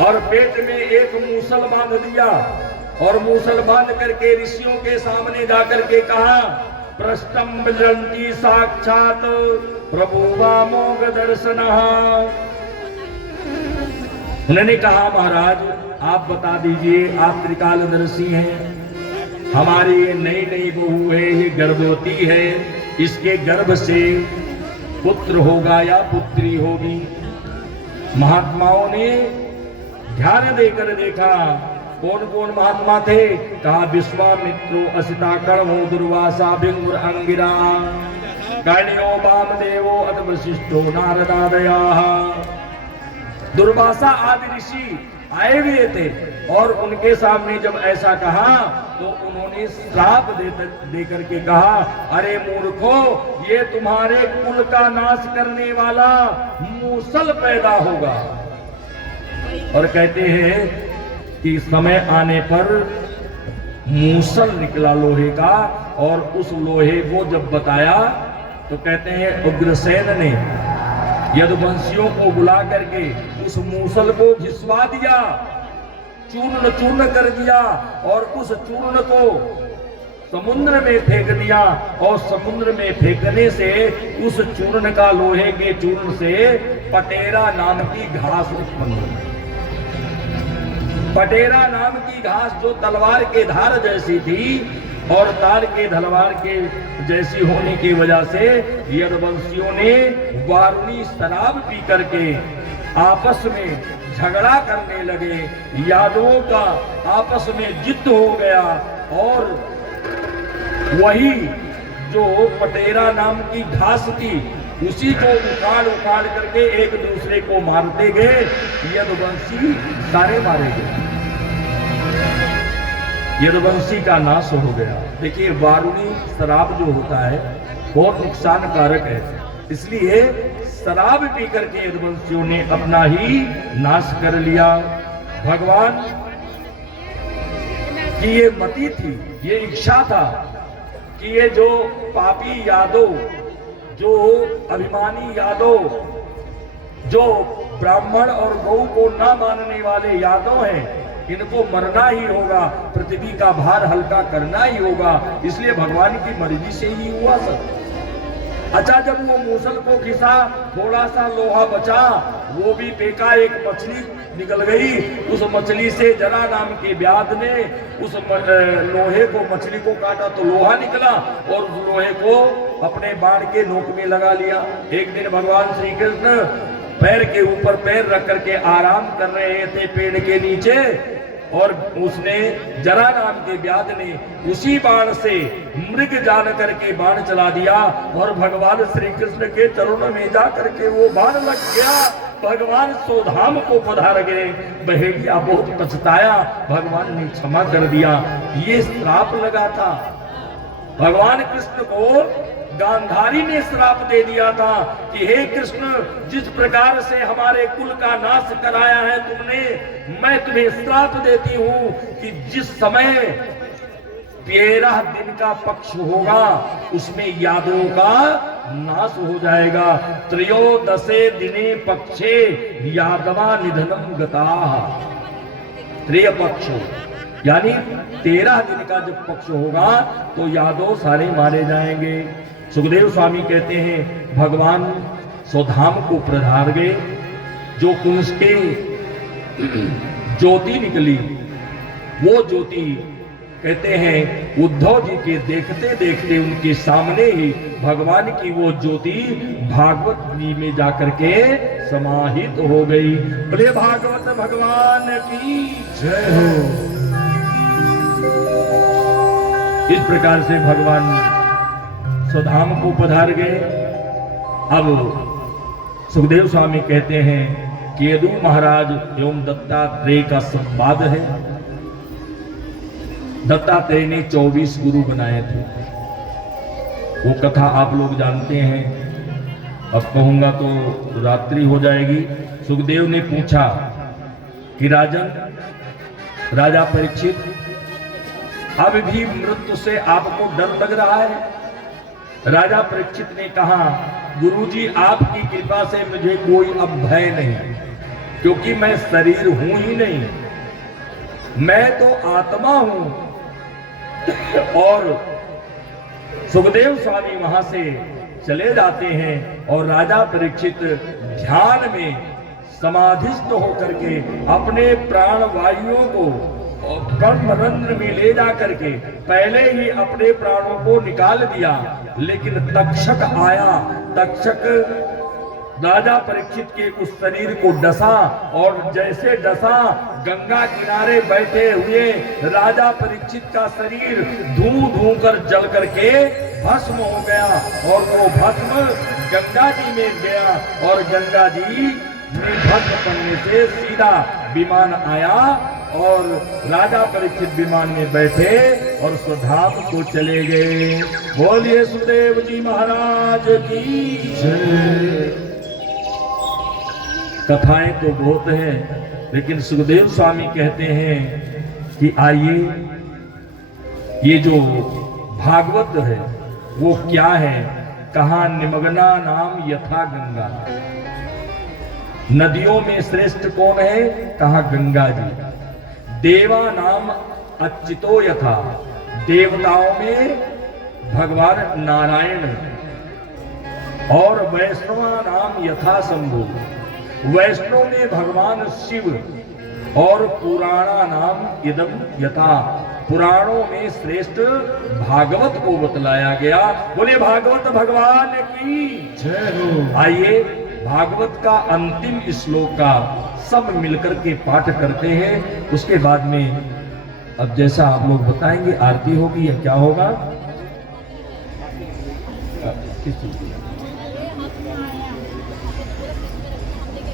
और पेट में एक मूसल बांध दिया, और मूसल बांध करके ऋषियों के सामने जाकर के कहा पृष्ठम बजंती साक्षात प्रभुवा मोग दर्शनः। उन्होंने कहा महाराज आप बता दीजिए, आप त्रिकालदर्शी हैं, हमारी ये नई नई बहू है, ये गर्भवती है, इसके गर्भ से पुत्र होगा या पुत्री होगी। महात्माओं ने ध्यान देकर देखा, कौन कौन महात्मा थे, कहा विश्वामित्रो असिताकर्णो दुर्वासा भिंगुर अंगिरा कर्ण्यो वामदेवो अथ वशिष्ठो नारदादयाः। दुर्वासा आदि ऋषि आए हुए थे, और उनके सामने जब ऐसा कहा तो उन्होंने श्राप दे करके कहा अरे मूर्खो, ये तुम्हारे कुल का नाश करने वाला मूसल पैदा होगा। और कहते हैं कि समय आने पर मूसल निकला लोहे का, और उस लोहे को जब बताया तो कहते हैं उग्रसेन ने यदुवंशियों को बुला करके उस मूसल को घिसवा दिया, चूर्ण चूर्ण कर दिया, और उस चूर्ण को समुद्र में फेंक दिया, और समुद्र में फेंकने से उस चूर्ण का, लोहे के चूर्ण से पटेरा नाम की घास उत्पन्न हुई। पटेरा नाम की घास जो तलवार के धार जैसी थी, और तार के तलवार के जैसी होने की वजह से यदुवंशियों ने वारुणी शराब पी करके आपस में झगड़ा करने लगे, यादवों का आपस में जिद्द हो गया, और वही जो पटेरा नाम की घास थी उसी को उखाड़ उखाड़ करके एक दूसरे को मारते गए, यदुवंशी सारे मारे गए, यदुवंशी का नाश हो गया। देखिए वारुणी शराब जो होता है बहुत नुकसान कारक है, इसलिए शराब पी करके यदुवंशियों ने अपना ही नाश कर लिया। भगवान की ये मति थी, ये इच्छा था कि ये जो पापी यादव, जो अभिमानी यादव, जो ब्राह्मण और गौ को ना मानने वाले यादव हैं, इनको मरना ही होगा, पृथ्वी का भार हल्का करना ही होगा। इसलिए भगवान की मर्जी से ही हुआ सब। अच्छा, जब वो मूसल को घिसा, थोड़ा सा लोहा बचा, वो भी फेंका, एक मछली निकल गई। उस मछली से जरा नाम के व्याध ने उस लोहे को, मछली को काटा तो लोहा निकला, और उस लोहे को अपने बाण के नोक में लगा लिया। एक दिन भगवान श्री कृष्ण पैर के ऊपर पैर रख करके आराम कर रहे थे पेड़ के नीचे, और उसने जरा नाम के व्याध ने उसी बाण से मृग जान करके बाण चला दिया, और भगवान श्री कृष्ण के चरणों में जा करके वो बाण लग गया। भगवान सोधाम को पधार गए। बहेड़िया बहुत पछताया, भगवान ने क्षमा कर दिया। ये श्राप लगा था। भगवान कृष्ण को गांधारी ने श्राप दे दिया था कि हे कृष्ण, जिस प्रकार से हमारे कुल का नाश कराया है तुमने, मैं तुम्हें श्राप देती हूं कि जिस समय 13 दिन का पक्ष होगा उसमें यादवों का नाश हो जाएगा। त्रयोदशे दिने पक्षे यादवा निधनम गताः। त्रय पक्ष यानी 13 दिन का जब पक्ष होगा तो यादव सारे मारे जाएंगे। सुखदेव स्वामी कहते हैं भगवान स्वधाम को प्रधार गए, जो कुंज के ज्योति निकली, वो ज्योति कहते हैं उद्धव जी के देखते देखते उनके सामने ही भगवान की वो ज्योति भागवत जी में जाकर के समाहित हो गई। बोले भागवत भगवान की जय हो। इस प्रकार से भगवान स्वधाम को पधार गए। अब सुखदेव स्वामी कहते हैं कि यदु महाराज एवं दत्तात्रेय का संवाद है। दत्तात्रेय ने 24 गुरु बनाए थे, वो कथा आप लोग जानते हैं। अब कहूंगा तो रात्रि हो जाएगी। सुखदेव ने पूछा कि राजन, राजा परीक्षित, अब भी मृत्यु से आपको डर लग रहा है? राजा परीक्षित ने कहा, गुरुजी आपकी कृपा से मुझे कोई अब भय नहीं, क्योंकि मैं शरीर हूं ही नहीं, मैं तो आत्मा हूं। और सुखदेव स्वामी वहां से चले जाते हैं और राजा परीक्षित ध्यान में समाधिस्थ होकर के अपने प्राण वायुओं को ब्रह्मरंध्र में ले जा करके पहले ही अपने प्राणों को निकाल दिया, लेकिन तक्षक आया। तक्षक राजा परीक्षित के उस शरीर को डसा, और जैसे डसा गंगा किनारे बैठे हुए राजा परीक्षित का शरीर धू धू कर जल करके भस्म हो गया, और वो भस्म गंगा जी में गया, और गंगा जी में भस्म पड़ने से सीधा विमान आया, और राजा परीक्षित विमान में बैठे और स्वधाम को चले गए। बोलिए सुखदेव जी महाराज की जय। कथाएं तो बहुत हैं, लेकिन सुखदेव स्वामी कहते हैं कि आइए, ये जो भागवत है वो क्या है? कहा निमग्ना नाम यथा गंगा। नदियों में श्रेष्ठ कौन है? कहा गंगा जी। देवा नाम अच्युतो यथा। देवताओं में भगवान नारायण, और वैष्णवा नाम यथा शंभु। वैष्णव में भगवान शिव, और पुराणा नाम इदम यथा। पुराणों में श्रेष्ठ भागवत को बतलाया गया। बोले भागवत भगवान की जय हो। आइए भागवत का अंतिम श्लोक का सब मिलकर के पाठ करते हैं। उसके बाद में अब जैसा आप लोग बताएंगे आरती होगी या क्या होगा?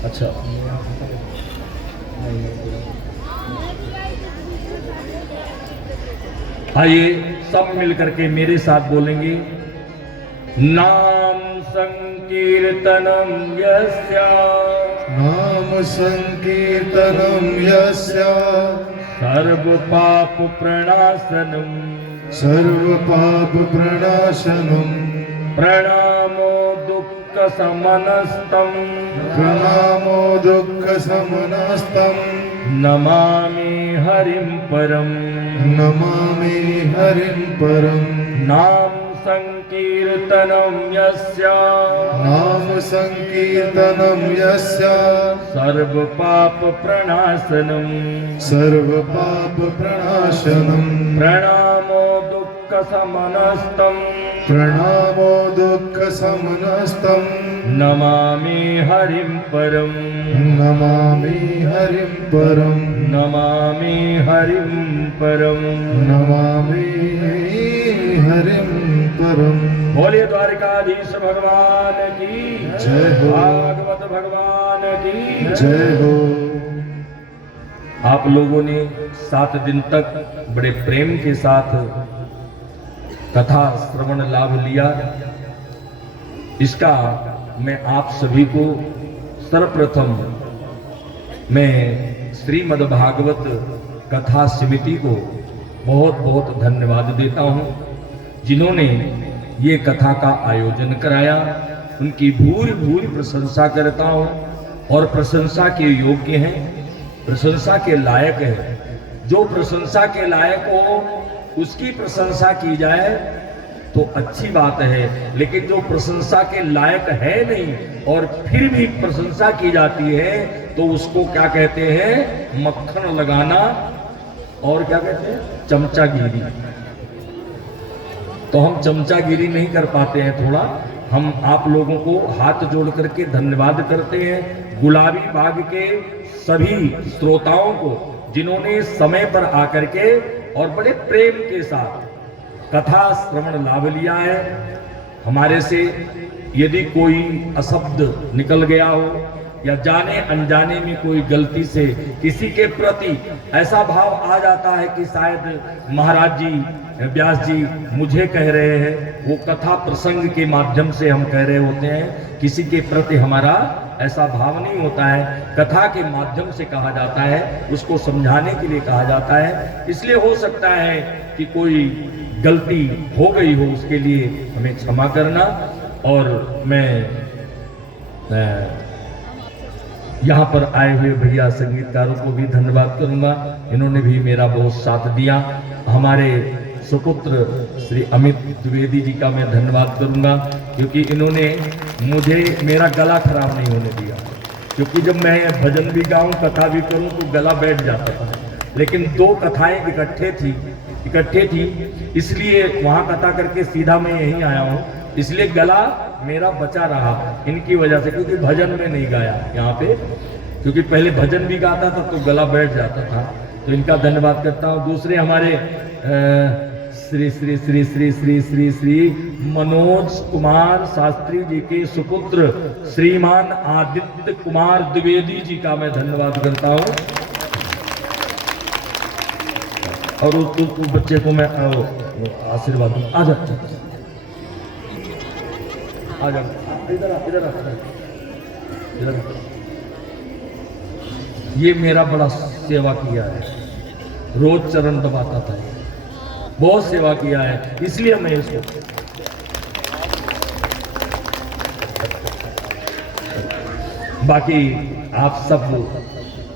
अच्छा, आइए सब मिलकर के मेरे साथ बोलेंगे। नाम संकीर्तनम यस्या, नाम संकीर्तनम यस्या, सर्व पाप प्रणाशनम, सर्व पाप प्रणाशनम, प्रणामो दुःख समनस्तम, प्रणामो दुःख समनस्तम, नमामि हरिं परम। नमामि हरिं परम। नाम संकीर्तनं यस्य नाम संकीर्तनं यस्य सर्वपाप प्रणाशनं सर्वपाप प्रणाशनं प्रणामो दुःख समनस्तं प्रणामो दुःख समनस्तं नमामि हरिं परं नमामि हरिं परं नमामि हरिं परं। नमामि हरिं परं। बोलिए द्वारिकाधीश भगवान की जय हो। भागवत भगवान की जय हो। आप लोगों ने 7 दिन तक बड़े प्रेम के साथ कथा श्रवण लाभ लिया। इसका मैं आप सभी को सर्वप्रथम मैं श्रीमद् भागवत कथा समिति को बहुत बहुत धन्यवाद देता हूं, जिन्होंने ये कथा का आयोजन कराया। उनकी भूरि भूरि प्रशंसा करता हूं और प्रशंसा के योग्य हैं, प्रशंसा के लायक है। जो प्रशंसा के लायक हो उसकी प्रशंसा की जाए तो अच्छी बात है, लेकिन जो प्रशंसा के लायक है नहीं और फिर भी प्रशंसा की जाती है तो उसको क्या कहते हैं? मक्खन लगाना और क्या कहते हैं? चमचागिरी। तो हम चमचागिरी नहीं कर पाते हैं। थोड़ा हम आप लोगों को हाथ जोड़ करके धन्यवाद करते हैं, गुलाबी बाग के सभी श्रोताओं को, जिन्होंने समय पर आकर के और बड़े प्रेम के साथ कथा श्रवण लाभ लिया है। हमारे से यदि कोई अशब्द निकल गया हो या जाने अनजाने में कोई गलती से किसी के प्रति ऐसा भाव आ जाता है कि शायद महाराज जी, व्यास जी मुझे कह रहे हैं, वो कथा प्रसंग के माध्यम से हम कह रहे होते हैं। किसी के प्रति हमारा ऐसा भाव नहीं होता है, कथा के माध्यम से कहा जाता है, उसको समझाने के लिए कहा जाता है। इसलिए हो सकता है कि कोई गलती हो गई हो, उसके लिए हमें क्षमा करना। और मैं यहाँ पर आए हुए भैया संगीतकारों को भी धन्यवाद करूंगा, इन्होंने भी मेरा बहुत साथ दिया। हमारे सुपुत्र श्री अमित द्विवेदी जी का मैं धन्यवाद करूंगा, क्योंकि इन्होंने मुझे मेरा गला खराब नहीं होने दिया। क्योंकि जब मैं भजन भी गाऊं, कथा भी करूं तो गला बैठ जाता था, लेकिन 2 कथाएं इकट्ठे थी, इसलिए वहां कथा करके सीधा मैं यहीं आया हूं। इसलिए गला मेरा बचा रहा इनकी वजह से, क्योंकि भजन में नहीं गाया यहाँ पे, क्योंकि पहले भजन भी गाता था तो गला बैठ जाता था। तो इनका धन्यवाद करता हूँ। दूसरे हमारे श्री श्री श्री श्री श्री श्री श्री मनोज कुमार शास्त्री जी के सुपुत्र श्रीमान आदित्य कुमार द्विवेदी जी का मैं धन्यवाद करता हूँ। और उस बच्चे को मैं आशीर्वाद दूँ। आ जा इधर। ये मेरा बड़ा सेवा किया है, रोज चरण दबाता था, बहुत सेवा किया है, इसलिए मैं इसको बाकी आप सब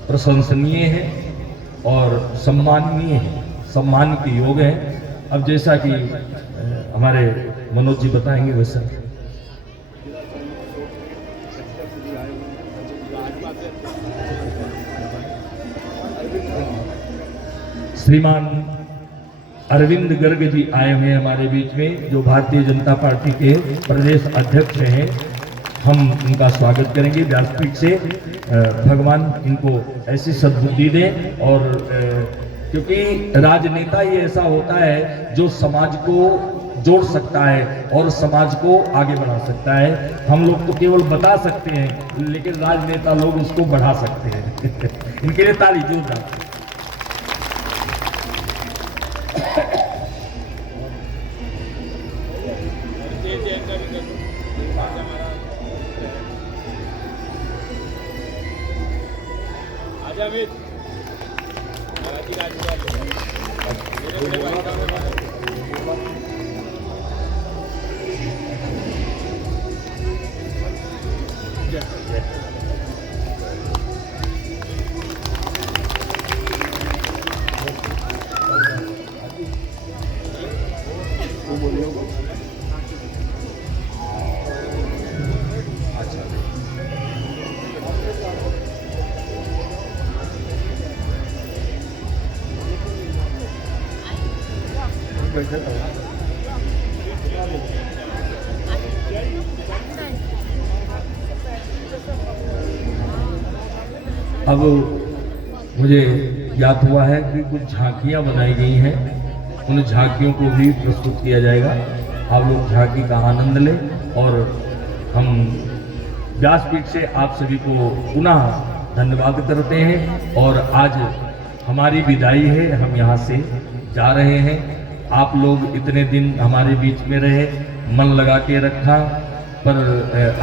प्रशंसनीय हैं और सम्माननीय हैं, सम्मान के योग हैं। अब जैसा कि हमारे मनोज जी बताएंगे वैसा। श्रीमान अरविंद गर्ग जी आए हुए हैं हमारे बीच में, जो भारतीय जनता पार्टी के प्रदेश अध्यक्ष हैं। हम उनका स्वागत करेंगे व्यासपीठ से। भगवान इनको ऐसी सद्बुद्धि दें, और क्योंकि राजनेता ही ऐसा होता है जो समाज को जोड़ सकता है और समाज को आगे बढ़ा सकता है। हम लोग तो केवल बता सकते हैं, लेकिन राजनेता लोग उसको बढ़ा सकते हैं। इनके लिए ताली जोरदार। बैठे तो अब मुझे याद हुआ है कि कुछ झांकियां बनाई गई हैं, उन झांकियों को भी प्रस्तुत किया जाएगा। आप लोग झांकी का आनंद लें और हम व्यासपीठ से आप सभी को पुनः धन्यवाद करते हैं। और आज हमारी विदाई है, हम यहाँ से जा रहे हैं। आप लोग इतने दिन हमारे बीच में रहे, मन लगा के रखा, पर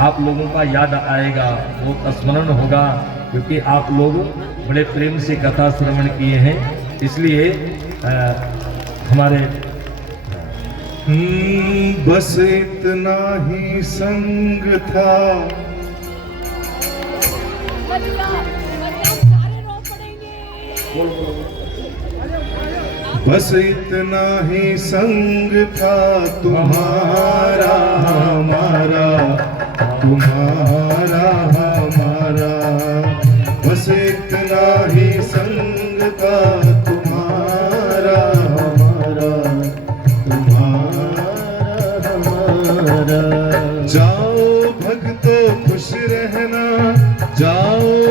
आप लोगों का याद आएगा, बहुत स्मरण होगा, क्योंकि आप लोग बड़े प्रेम से कथा श्रवण किए हैं। इसलिए हमारे बस इतना ही संग था, बस इतना ही संग था तुम्हारा हमारा, तुम्हारा हमारा, बस इतना ही संग था तुम्हारा हमारा, तुम्हारा हमारा। जाओ भक्तों खुश रहना, जाओ